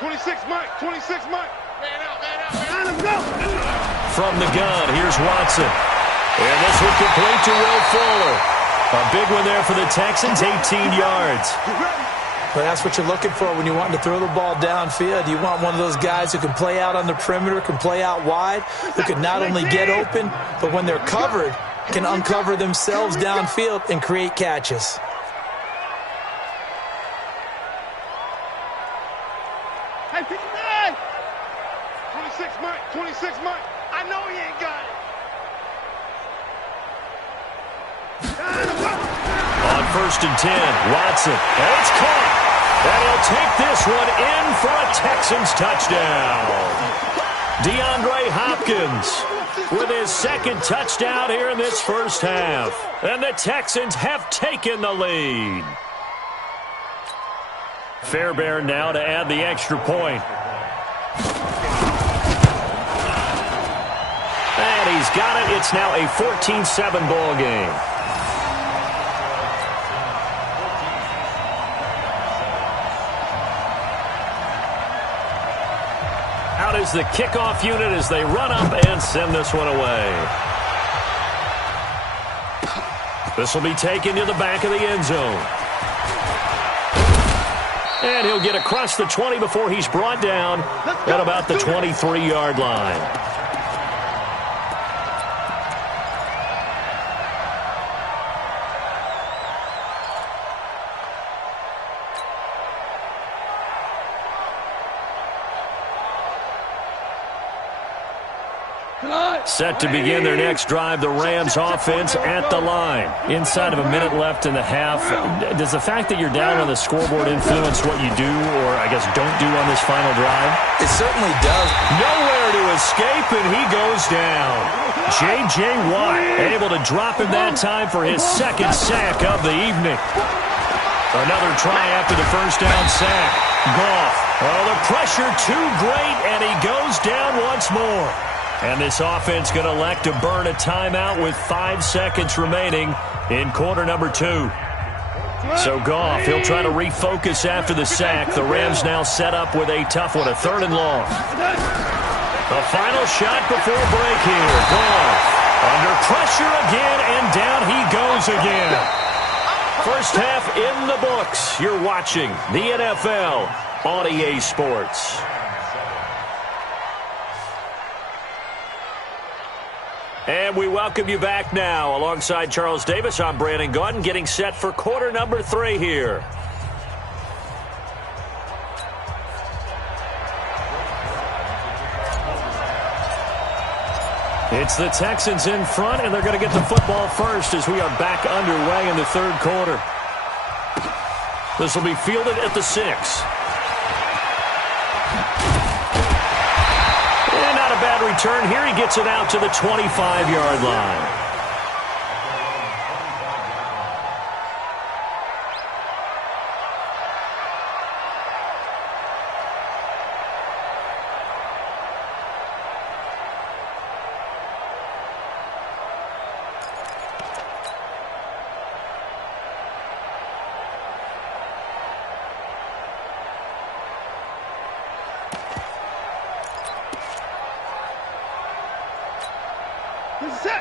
26 Mike. 26 Mike. Man out. Man out. Man out. Let's go. From the gun, here's Watson. And this will complete to Will Fuller. A big one there for the Texans, 18 yards. Well, that's what you're looking for when you want to throw the ball downfield. You want one of those guys who can play out on the perimeter, can play out wide, who can not only get open, but when they're covered, can uncover themselves downfield and create catches. Hey, 59. 26 Mike. 26 Mike. I know he ain't got it. On 1st and 10, Watson. And it's caught. And he'll take this one in for a Texans touchdown. DeAndre Hopkins with his 2nd touchdown here in this first half. And the Texans have taken the lead. Fairbairn now to add the extra point. And he's got it. It's now a 14-7 ball game. Out is the kickoff unit as they run up and send this one away. This will be taken to the back of the end zone. And he'll get across the 20 before he's brought down at about the 23-yard line. Set to begin their next drive, the Rams offense at the line. Inside of a minute left in the half. Does the fact that you're down on the scoreboard influence what you do or, I guess, don't do on this final drive? It certainly does. Nowhere nowhere to escape, and he goes down. J.J. Watt able to drop him that time for his second sack of the evening. Another try after the first down sack. Goff. Oh, the pressure too great, and he goes down once more. And this offense going to elect to burn a timeout with 5 seconds remaining in quarter number 2. So Goff, he'll try to refocus after the sack. The Rams now set up with a tough one, a 3rd and long. The final shot before break here. Goff under pressure again, and down he goes again. First half in the books. You're watching the NFL on EA Sports. And we welcome you back now. Alongside Charles Davis, I'm Brandon Gaudin, getting set for quarter number 3 here. It's the Texans in front, and they're going to get the football first as we are back underway in the 3rd quarter. This will be fielded at the 6. And not a bad return here. He gets it out to the 25-yard line.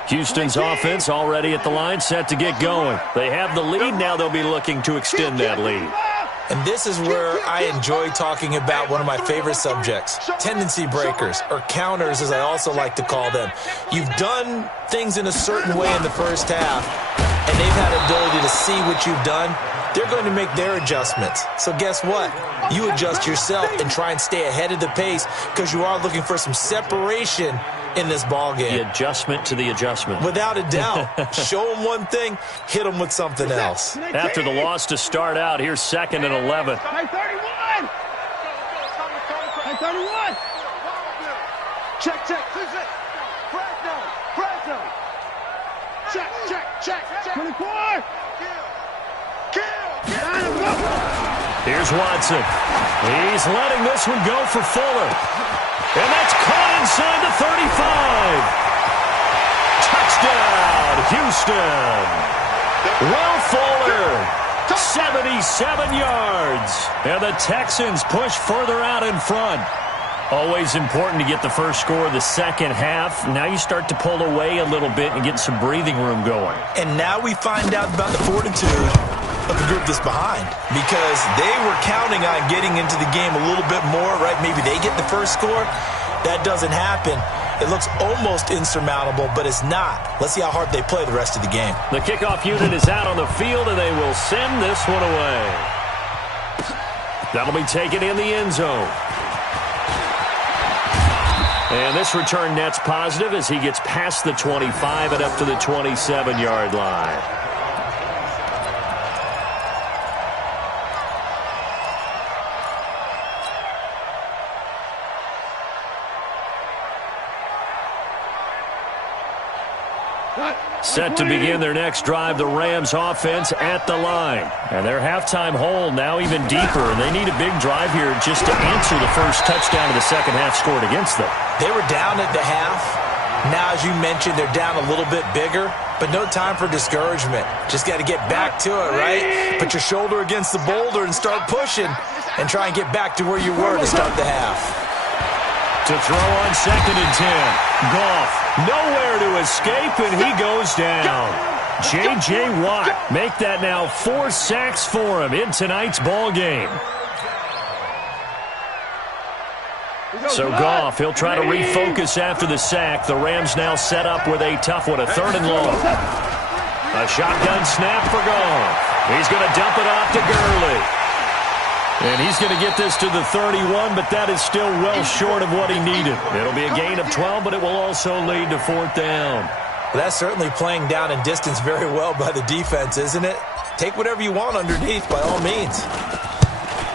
Houston's offense already at the line, set to get going. They have the lead. Now they'll be looking to extend that lead. And this is where I enjoy talking about one of my favorite subjects, tendency breakers, or counters as I also like to call them. You've done things in a certain way in the first half, and they've had ability to see what you've done. They're going to make their adjustments. So guess what? You adjust yourself and try and stay ahead of the pace because you are looking for some separation in this ball game. The adjustment to the adjustment. Without a doubt. Show them one thing, hit them with something else. After the loss to start out, here's 2nd and 11. High 31! High 31! Check. Fresno. Check. 24! Here's Watson. He's letting this one go for Fuller. And that's caught inside the 35. Touchdown, Houston. Will Fuller, 77 yards. And the Texans push further out in front. Always important to get the first score of the second half. Now you start to pull away a little bit and get some breathing room going. And now we find out about the fortitude of the group that's behind, because they were counting on getting into the game a little bit more, right? Maybe they get the first score. That doesn't happen. It looks almost insurmountable, but it's not. Let's see how hard they play the rest of the game. The kickoff unit is out on the field, and they will send this one away. That'll be taken in the end zone. And this return net's positive as he gets past the 25 and up to the 27-yard line. Set to begin their next drive, the Rams offense at the line. And their halftime hole now even deeper, and they need a big drive here just to answer the first touchdown of the second half scored against them. They were down at the half. Now, as you mentioned, they're down a little bit bigger, but no time for discouragement. Just got to get back to it, right? Put your shoulder against the boulder and start pushing and try and get back to where you were to start the half. To throw on 2nd and 10. Goff, nowhere to escape, and he goes down. J.J. Watt, make that now 4 sacks for him in tonight's ball game. So Goff, he'll try to refocus after the sack. The Rams now set up with a tough one, a 3rd and long. A shotgun snap for Goff. He's going to dump it off to Gurley. And he's going to get this to the 31, but that is still well short of what he needed. It'll be a gain of 12, but it will also lead to 4th down. Well, that's certainly playing down in distance very well by the defense, isn't it? Take whatever you want underneath, by all means.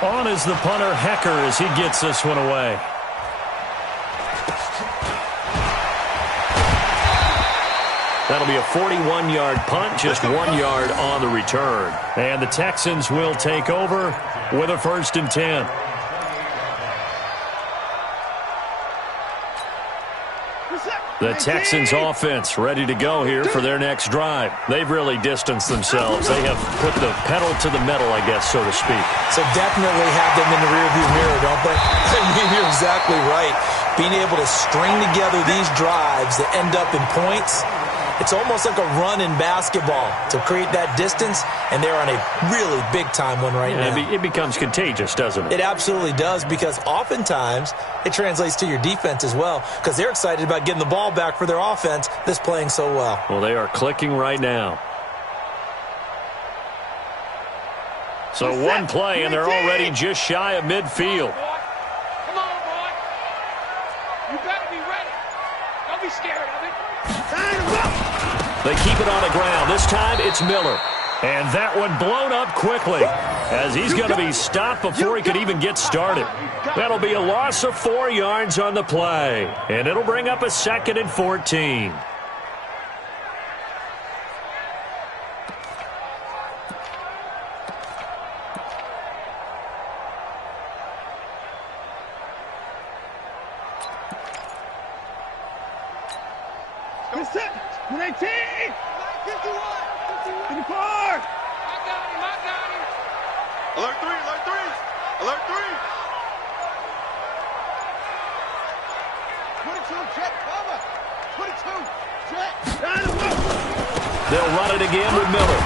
On is the punter, Hecker, as he gets this one away. That'll be a 41-yard punt, just 1 yard on the return. And the Texans will take over with a 1st and 10. The Texans offense ready to go here for their next drive. They've really distanced themselves. They have put the pedal to the metal, I guess, so to speak. So definitely have them in the rearview mirror, don't they? I mean, you're exactly right. Being able to string together these drives that end up in points, it's almost like a run in basketball to create that distance, and they're on a really big-time one right now. It becomes contagious, doesn't it? It absolutely does, because oftentimes it translates to your defense as well, because they're excited about getting the ball back for their offense that's playing so well. Well, they are clicking right now. So one play, and they're already just shy of midfield. Come on, boy. You better be ready. Don't be scared of it. They keep it on the ground. This time it's Miller. And that one blown up quickly as he's going to be stopped before he could even get started. That'll be a loss of 4 yards on the play. And it'll bring up a 2nd and 14. That's it. 18. 51. 54. I got him. Alert 3, alert 3. Alert 3. 22, jet cover. 22, jet. They'll run it again with Miller.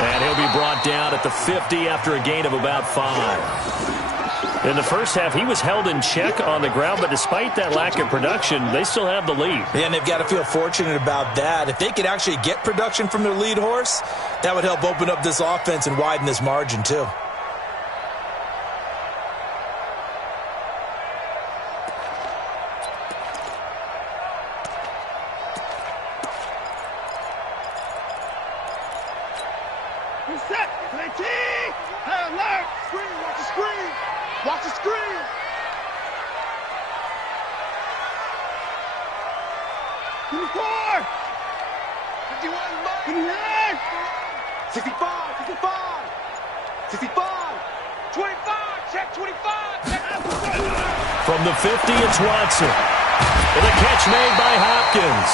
And he'll be brought down at the 50 after a gain of about 5. In the first half, he was held in check on the ground, but despite that lack of production, they still have the lead. Yeah, and they've got to feel fortunate about that. If they could actually get production from their lead horse, that would help open up this offense and widen this margin too. Set. 19. Alert. Screen, watch the screen. Watch the screen. 54. 51, 59. 65, 65. 65. 25, check 25. Check. From the 50, it's Watson. And a catch made by Hopkins.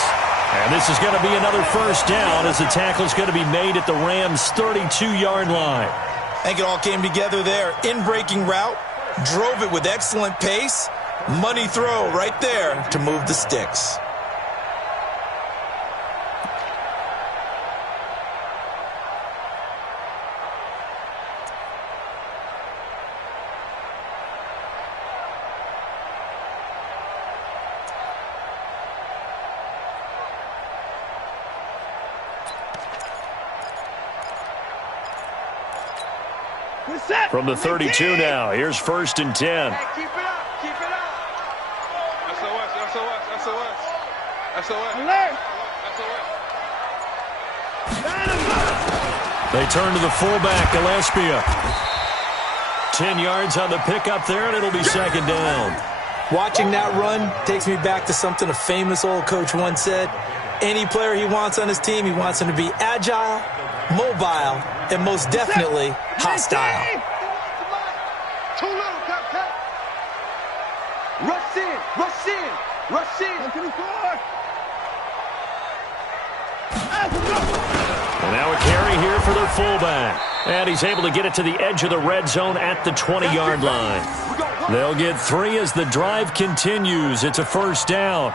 And this is going to be another 1st down as the tackle's going to be made at the Rams' 32-yard line. I think it all came together there. In-breaking route, drove it with excellent pace. Money throw right there to move the sticks. From the 32 now, here's 1st and 10. Hey, keep it up. Keep it up. SOS, SOS, SOS. SOS. Alert. SOS. They turn to the fullback, Gillespie. 10 yards on the pickup there, and it'll be 2nd down. Watching that run takes me back to something a famous old coach once said. Any player he wants on his team, he wants him to be agile, mobile, and most definitely hostile. Too little, Captain. Rush in, rush in, rush in. 24. And now a carry here for their fullback. And he's able to get it to the edge of the red zone at the 20-yard line. They'll get 3 as the drive continues. It's a 1st down.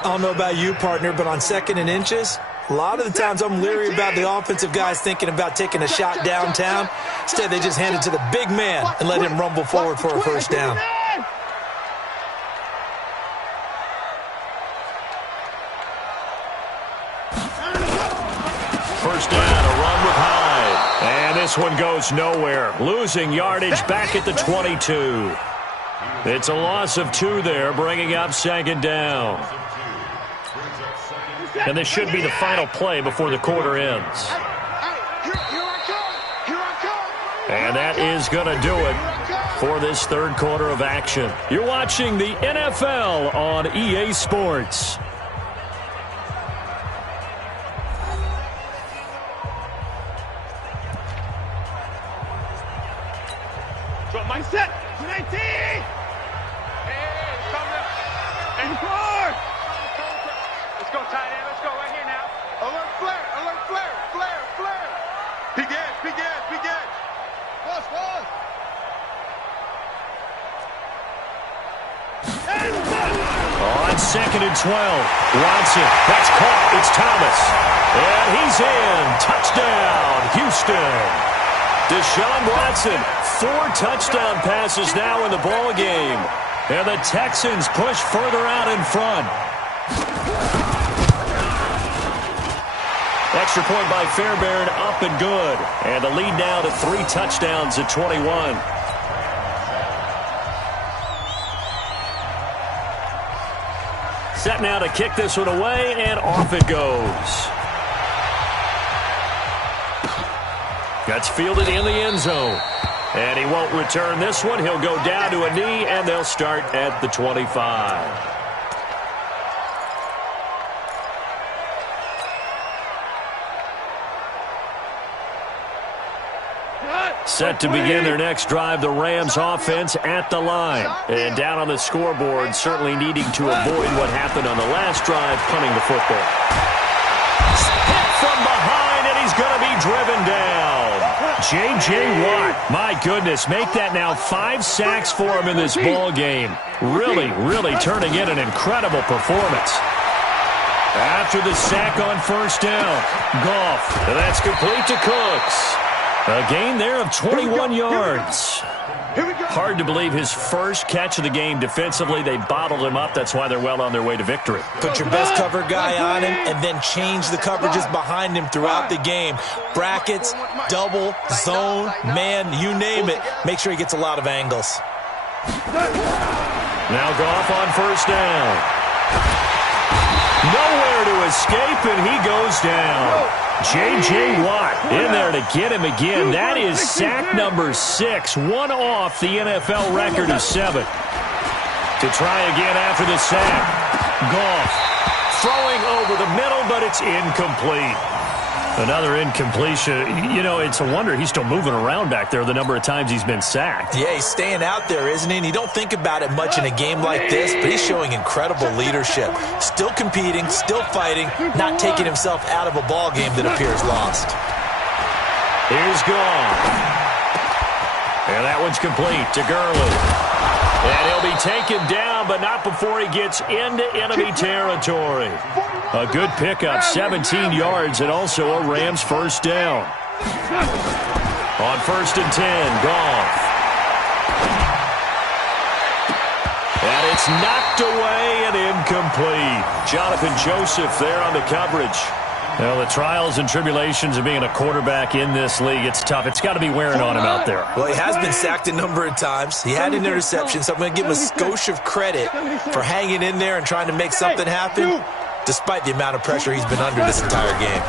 I don't know about you, partner, but on 2nd and inches, a lot of the times I'm leery about the offensive guys thinking about taking a shot downtown. Instead, they just hand it to the big man and let him rumble forward for a 1st down. First down, a run with Hyde. And this one goes nowhere. Losing yardage back at the 22. It's a loss of 2 there, bringing up 2nd down. And this should be the final play before the quarter ends. And that is going to do it for this 3rd quarter of action. You're watching the NFL on EA Sports. blitz well. Watson, that's caught. It's Thomas. And he's in. Touchdown, Houston. Deshaun Watson, 4 touchdown passes now in the ball game. And the Texans push further out in front. Extra point by Fairbairn, up and good. And the lead now to 3 touchdowns at 21. Set now to kick this one away, and off it goes. That's fielded in the end zone. And he won't return this one. He'll go down to a knee, and they'll start at the 25. Set to begin their next drive, the Rams offense at the line. And down on the scoreboard, certainly needing to avoid what happened on the last drive, punting the football. Hit from behind, and he's going to be driven down. J.J. Watt, my goodness, make that now 5 sacks for him in this ball game. Really, really turning in an incredible performance. After the sack on first down, Goff, and that's complete to Cooks. A gain there of 21 yards. Hard to believe his first catch of the game defensively. They bottled him up. That's why they're well on their way to victory. Put your best cover guy on him and then change the coverages behind him throughout the game. Brackets, double, zone, man, you name it. Make sure he gets a lot of angles. Now Goff on first down. Nowhere to escape, and he goes down. J.J. Watt in there to get him again. That is sack number 6, one off the NFL record of 7. To try again after the sack. Goff throwing over the middle, but it's incomplete. Another incompletion. You know, it's a wonder he's still moving around back there the number of times he's been sacked. Yeah, he's staying out there, isn't he? And you don't think about it much in a game like this, but he's showing incredible leadership. Still competing, still fighting, not taking himself out of a ball game that appears lost. Here's Goff. And that one's complete to Gurley. And he'll be taken down, but not before he gets into enemy territory. A good pickup, 17 yards, and also a Rams first down. On first and 10, Goff. And it's knocked away and incomplete. Jonathan Joseph there on the coverage. Well, the trials and tribulations of being a quarterback in this league, it's tough. It's got to be wearing on him out there. Well, he has been sacked a number of times. He had an interception, so I'm going to give him a skosh of credit for hanging in there and trying to make something happen, despite the amount of pressure he's been under this entire game.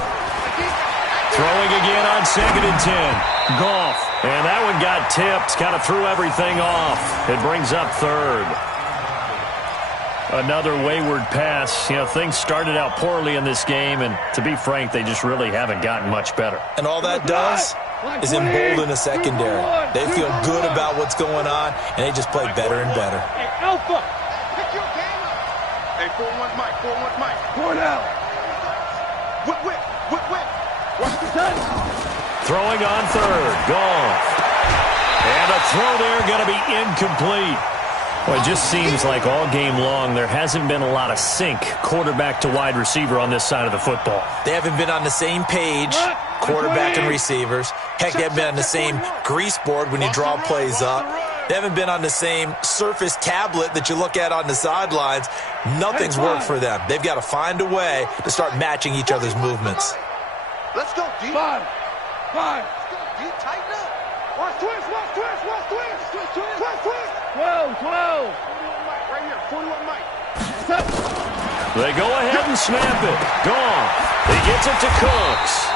Throwing again on second and 10. Goff. And that one got tipped. Kind of threw everything off. It brings up third. Another wayward pass. You know, things started out poorly in this game, and to be frank, they just really haven't gotten much better. And all that does is embolden a secondary. They feel good about what's going on, and they just play better and better. Hey, Alpha! Pick your game up. Hey, 4-1 Mike, 4-1 Mike. 4 now. Whip. Watch the sun. Throwing on third. Goff. And a throw there going to be incomplete. Well, it just seems like all game long there hasn't been a lot of sync quarterback to wide receiver on this side of the football. They haven't been on the same page, quarterback and receivers. Heck, they haven't been on the same grease board when you draw plays up. They haven't been on the same Surface tablet that you look at on the sidelines. Nothing's worked for them. They've got to find a way to start matching each other's movements. Let's go, D. 5. Let's go, D. Tighten up. Watch twist. 12. 41 Mike, right here. 41 Mike. They go ahead and snap it. Goff. He gets it to Cooks.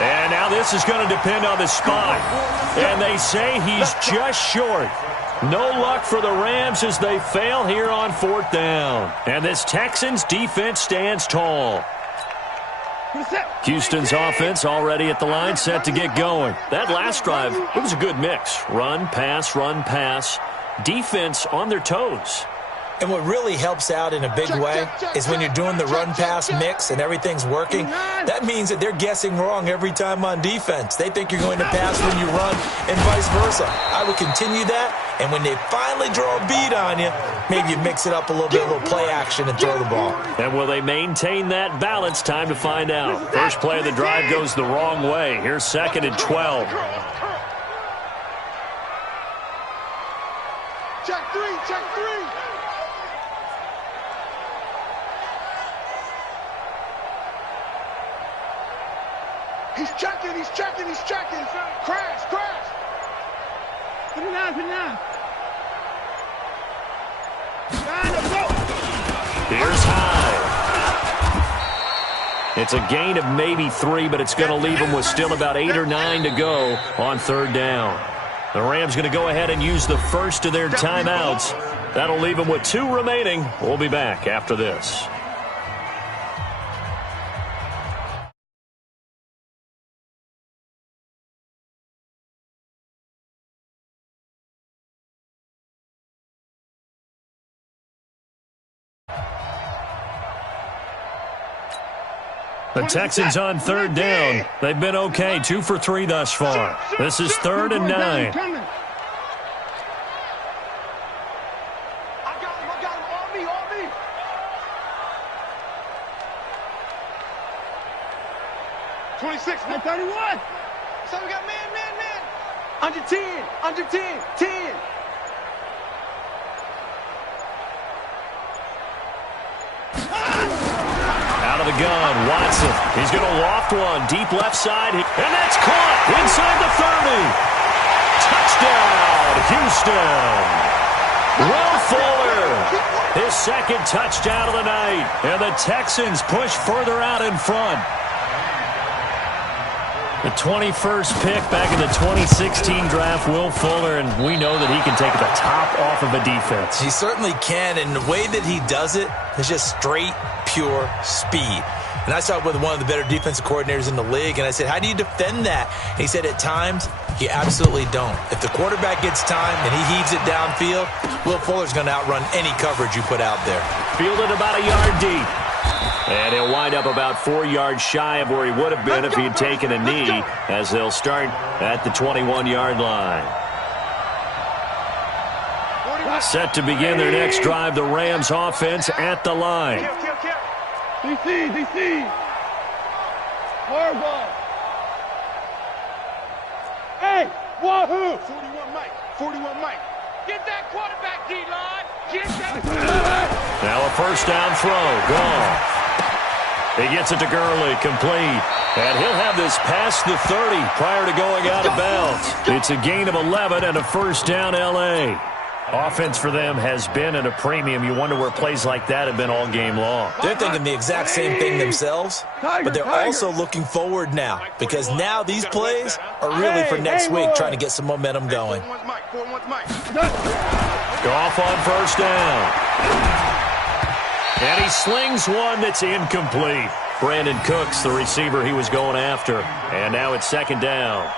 And now this is going to depend on the spot. And they say he's just short. No luck for the Rams as they fail here on fourth down. And this Texans defense stands tall. Houston's offense already at the line, set to get going. That last drive, it was a good mix. Run, pass, run, pass. Defense on their toes. And what really helps out in a big way is when you're doing the run-pass mix and everything's working, that means that they're guessing wrong every time on defense. They think you're going to pass when you run and vice versa. I would continue that, and when they finally draw a beat on you, maybe you mix it up a little bit, a little play action, and throw the ball. And will they maintain that balance? Time to find out. First play of the drive goes the wrong way. Here's 2nd and 12. Check three, check three. He's checking, he's checking, he's checking. Crash, crash. Put it down, put it down. Here's Hyde. It's a gain of maybe 3, but it's going to leave them with still about 8 or 9 to go on 3rd down. The Rams going to go ahead and use the first of their timeouts. That'll leave them with 2 remaining. We'll be back after this. The Texans on 3rd down. They've been okay, 2 for 3 thus far. This is 3rd and 9. I got him, on me, on me. '26, 31. So we got man. Under 10, under 10, 10. Out of the gun, Watson. He's going to loft one deep left side, and that's caught inside the 30. Touchdown, Houston. Will Fuller, his 2nd touchdown of the night, and the Texans push further out in front. The 21st pick back in the 2016 draft, Will Fuller, and we know that he can take the top off of a defense. He certainly can, and the way that he does it is just straight, pure speed. And I talked with one of the better defensive coordinators in the league, and I said, how do you defend that? And he said, at times, you absolutely don't. If the quarterback gets time and he heaves it downfield, Will Fuller's going to outrun any coverage you put out there. Fielded about a yard deep. And he'll wind up about 4 yards shy of where he would have been if he had taken a knee, as they'll start at the 21-yard line. Set to begin their next drive, the Rams offense at the line. DC. Horrible. Hey, wahoo. 41 Mike. Get that quarterback, D-line. Get that. Now a first down throw, gone. He gets it to Gurley, complete. And he'll have this past the 30 prior to going out of bounds. It's a gain of 11 and a first down, L.A. Offense for them has been at a premium. You wonder where plays like that have been all game long. They're thinking the exact same thing themselves, but they're also looking forward now, because now these plays are really for next week, trying to get some momentum going. Goff on first down. And he slings one that's incomplete. Brandon Cooks, the receiver he was going after. And now it's 2nd down.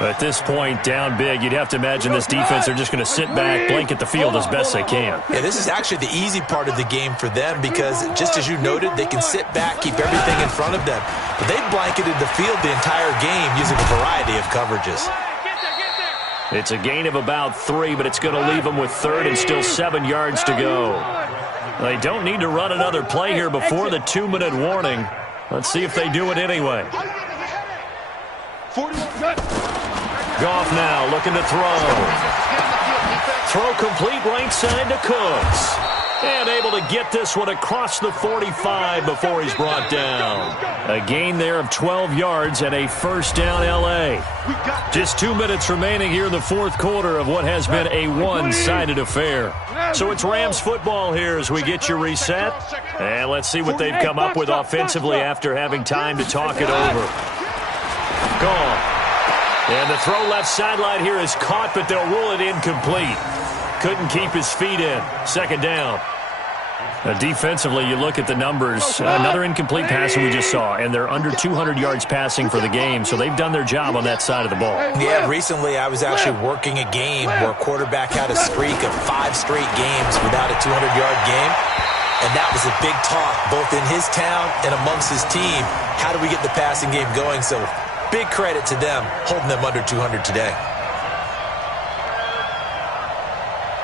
At this point, down big, you'd have to imagine this defense are just going to sit back, blanket the field as best they can. Yeah, this is actually the easy part of the game for them, because just as you noted, they can sit back, keep everything in front of them. But they've blanketed the field the entire game using a variety of coverages. It's a gain of about 3, but it's going to leave them with 3rd and still 7 yards to go. They don't need to run another play here before the 2-minute warning. Let's see if they do it anyway. Goff now looking to throw. Throw complete right side to Cooks. And able to get this one across the 45 before he's brought down. A gain there of 12 yards and a first down, L.A. Just 2 minutes remaining here in the 4th quarter of what has been a one-sided affair. So it's Rams football here as we get you reset. And let's see what they've come up with offensively after having time to talk it over. Gone. And the throw left sideline here is caught, but they'll rule it incomplete. Couldn't keep his feet in. 2nd down. Defensively, you look at the numbers. Another incomplete pass that we just saw, and they're under 200 yards passing for the game, so they've done their job on that side of the ball. Yeah, recently I was actually working a game where a quarterback had a streak of 5 straight games without a 200-yard game, and that was a big talk both in his town and amongst his team. How do we get the passing game going? So big credit to them holding them under 200 today.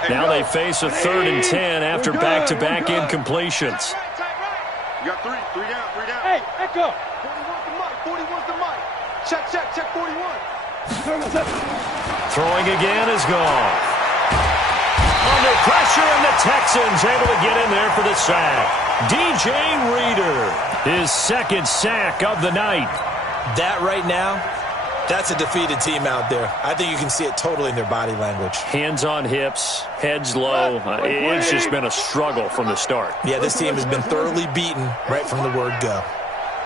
Now they face a 3rd and 10 after back-to-back incompletions. You got 3 down. Hey, Echo. 41's the mic. Check 41. Throwing again is gone. Under pressure, and the Texans able to get in there for the sack. DJ Reader, his 2nd sack of the night. That right now, that's a defeated team out there. I think you can see it totally in their body language. Hands on hips, heads low. It's just been a struggle from the start. Yeah, this team has been thoroughly beaten right from the word go.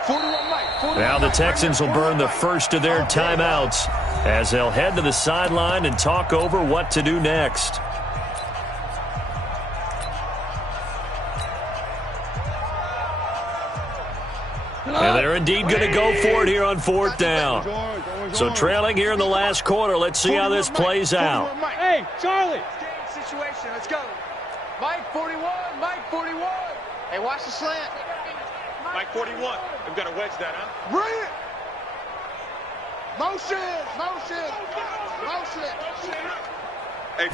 41 mic. Now the Texans will burn the first of their timeouts as they'll head to the sideline and talk over what to do next. And they're indeed going to go for it here on 4th down. So trailing here in the last quarter, let's see how this plays out. Hey, Charlie. Game situation. Let's go. Mike 41. Hey, watch the slant. Mike 41. We've got to wedge that, huh? Bring it. Motion. Hey,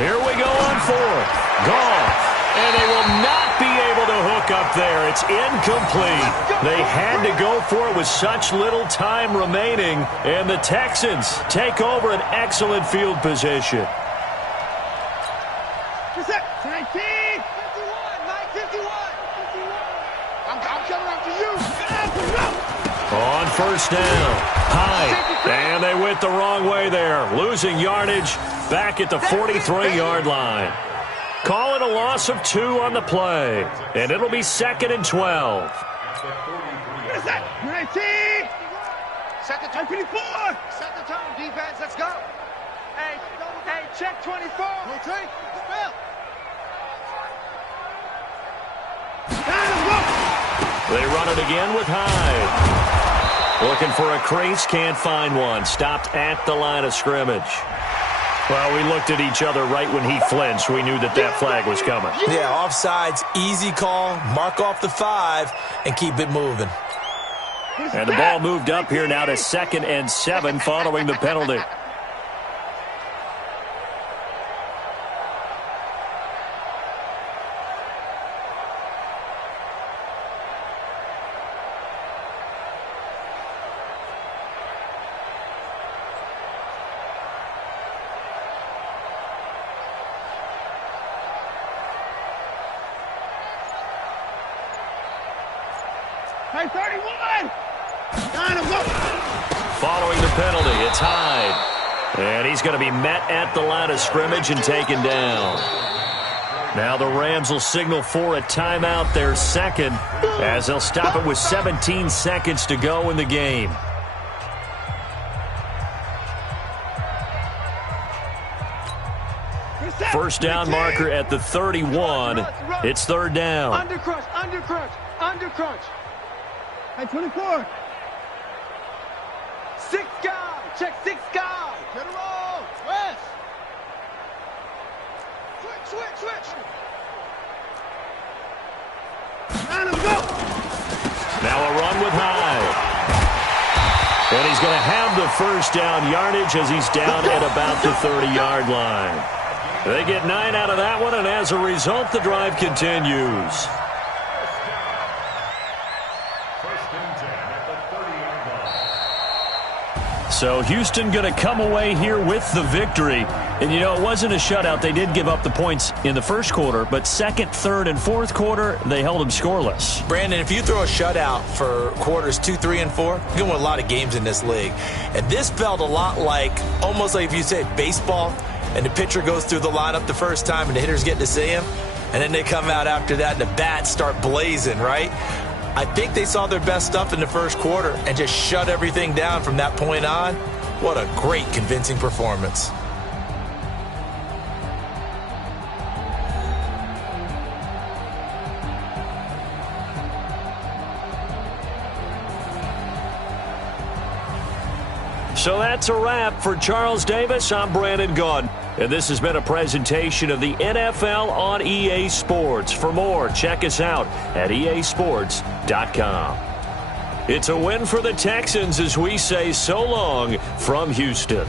Here we go on 4th. Gone. And they will not be able to hook up there. It's incomplete. They had to go for it with such little time remaining. And the Texans take over an excellent field position. 19. 51. Mike 51. I'm coming after you. On 1st down, Hyde. And they went the wrong way there. Losing yardage back at the 43-yard line. Call it a loss of 2 on the play. And it'll be 2nd and 12. 19. Set the tone. 24. Set the tone, defense. Let's go. Hey, check 24. Rotate. Spell. They run it again with Hyde. Looking for a crease, can't find one. Stopped at the line of scrimmage. Well, we looked at each other right when he flinched. We knew that flag was coming. Yeah, offsides, easy call, mark off the 5, and keep it moving. And the ball moved up here now to 2nd and 7 following the penalty. Hey, 31. Following the penalty, it's Hyde. And he's going to be met at the line of scrimmage and taken down. Now the Rams will signal for a timeout, their 2nd, as they'll stop it with 17 seconds to go in the game. First down marker at the 31. It's 3rd down. Under crunch. Hey, 24. 6 guys. Check 6 guys. Get a roll. Rest. Switch. Now a run with Hyde. And he's going to have the first down yardage as he's down at about the 30-yard line. They get 9 out of that one, and as a result, the drive continues. So Houston going to come away here with the victory. And, you know, it wasn't a shutout. They did give up the points in the first quarter, but 2nd, 3rd, and 4th quarter, they held them scoreless. Brandon, if you throw a shutout for quarters 2, 3, and 4, you're going to win a lot of games in this league. And this felt a lot like, almost like if you said baseball, and the pitcher goes through the lineup the first time and the hitters get to see him, and then they come out after that and the bats start blazing, right? I think they saw their best stuff in the first quarter and just shut everything down from that point on. What a great, convincing performance. So that's a wrap. For Charles Davis, I'm Brandon Gaudin. And this has been a presentation of the NFL on EA Sports. For more, check us out at easports.com. It's a win for the Texans as we say so long from Houston.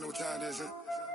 know what time it is, huh?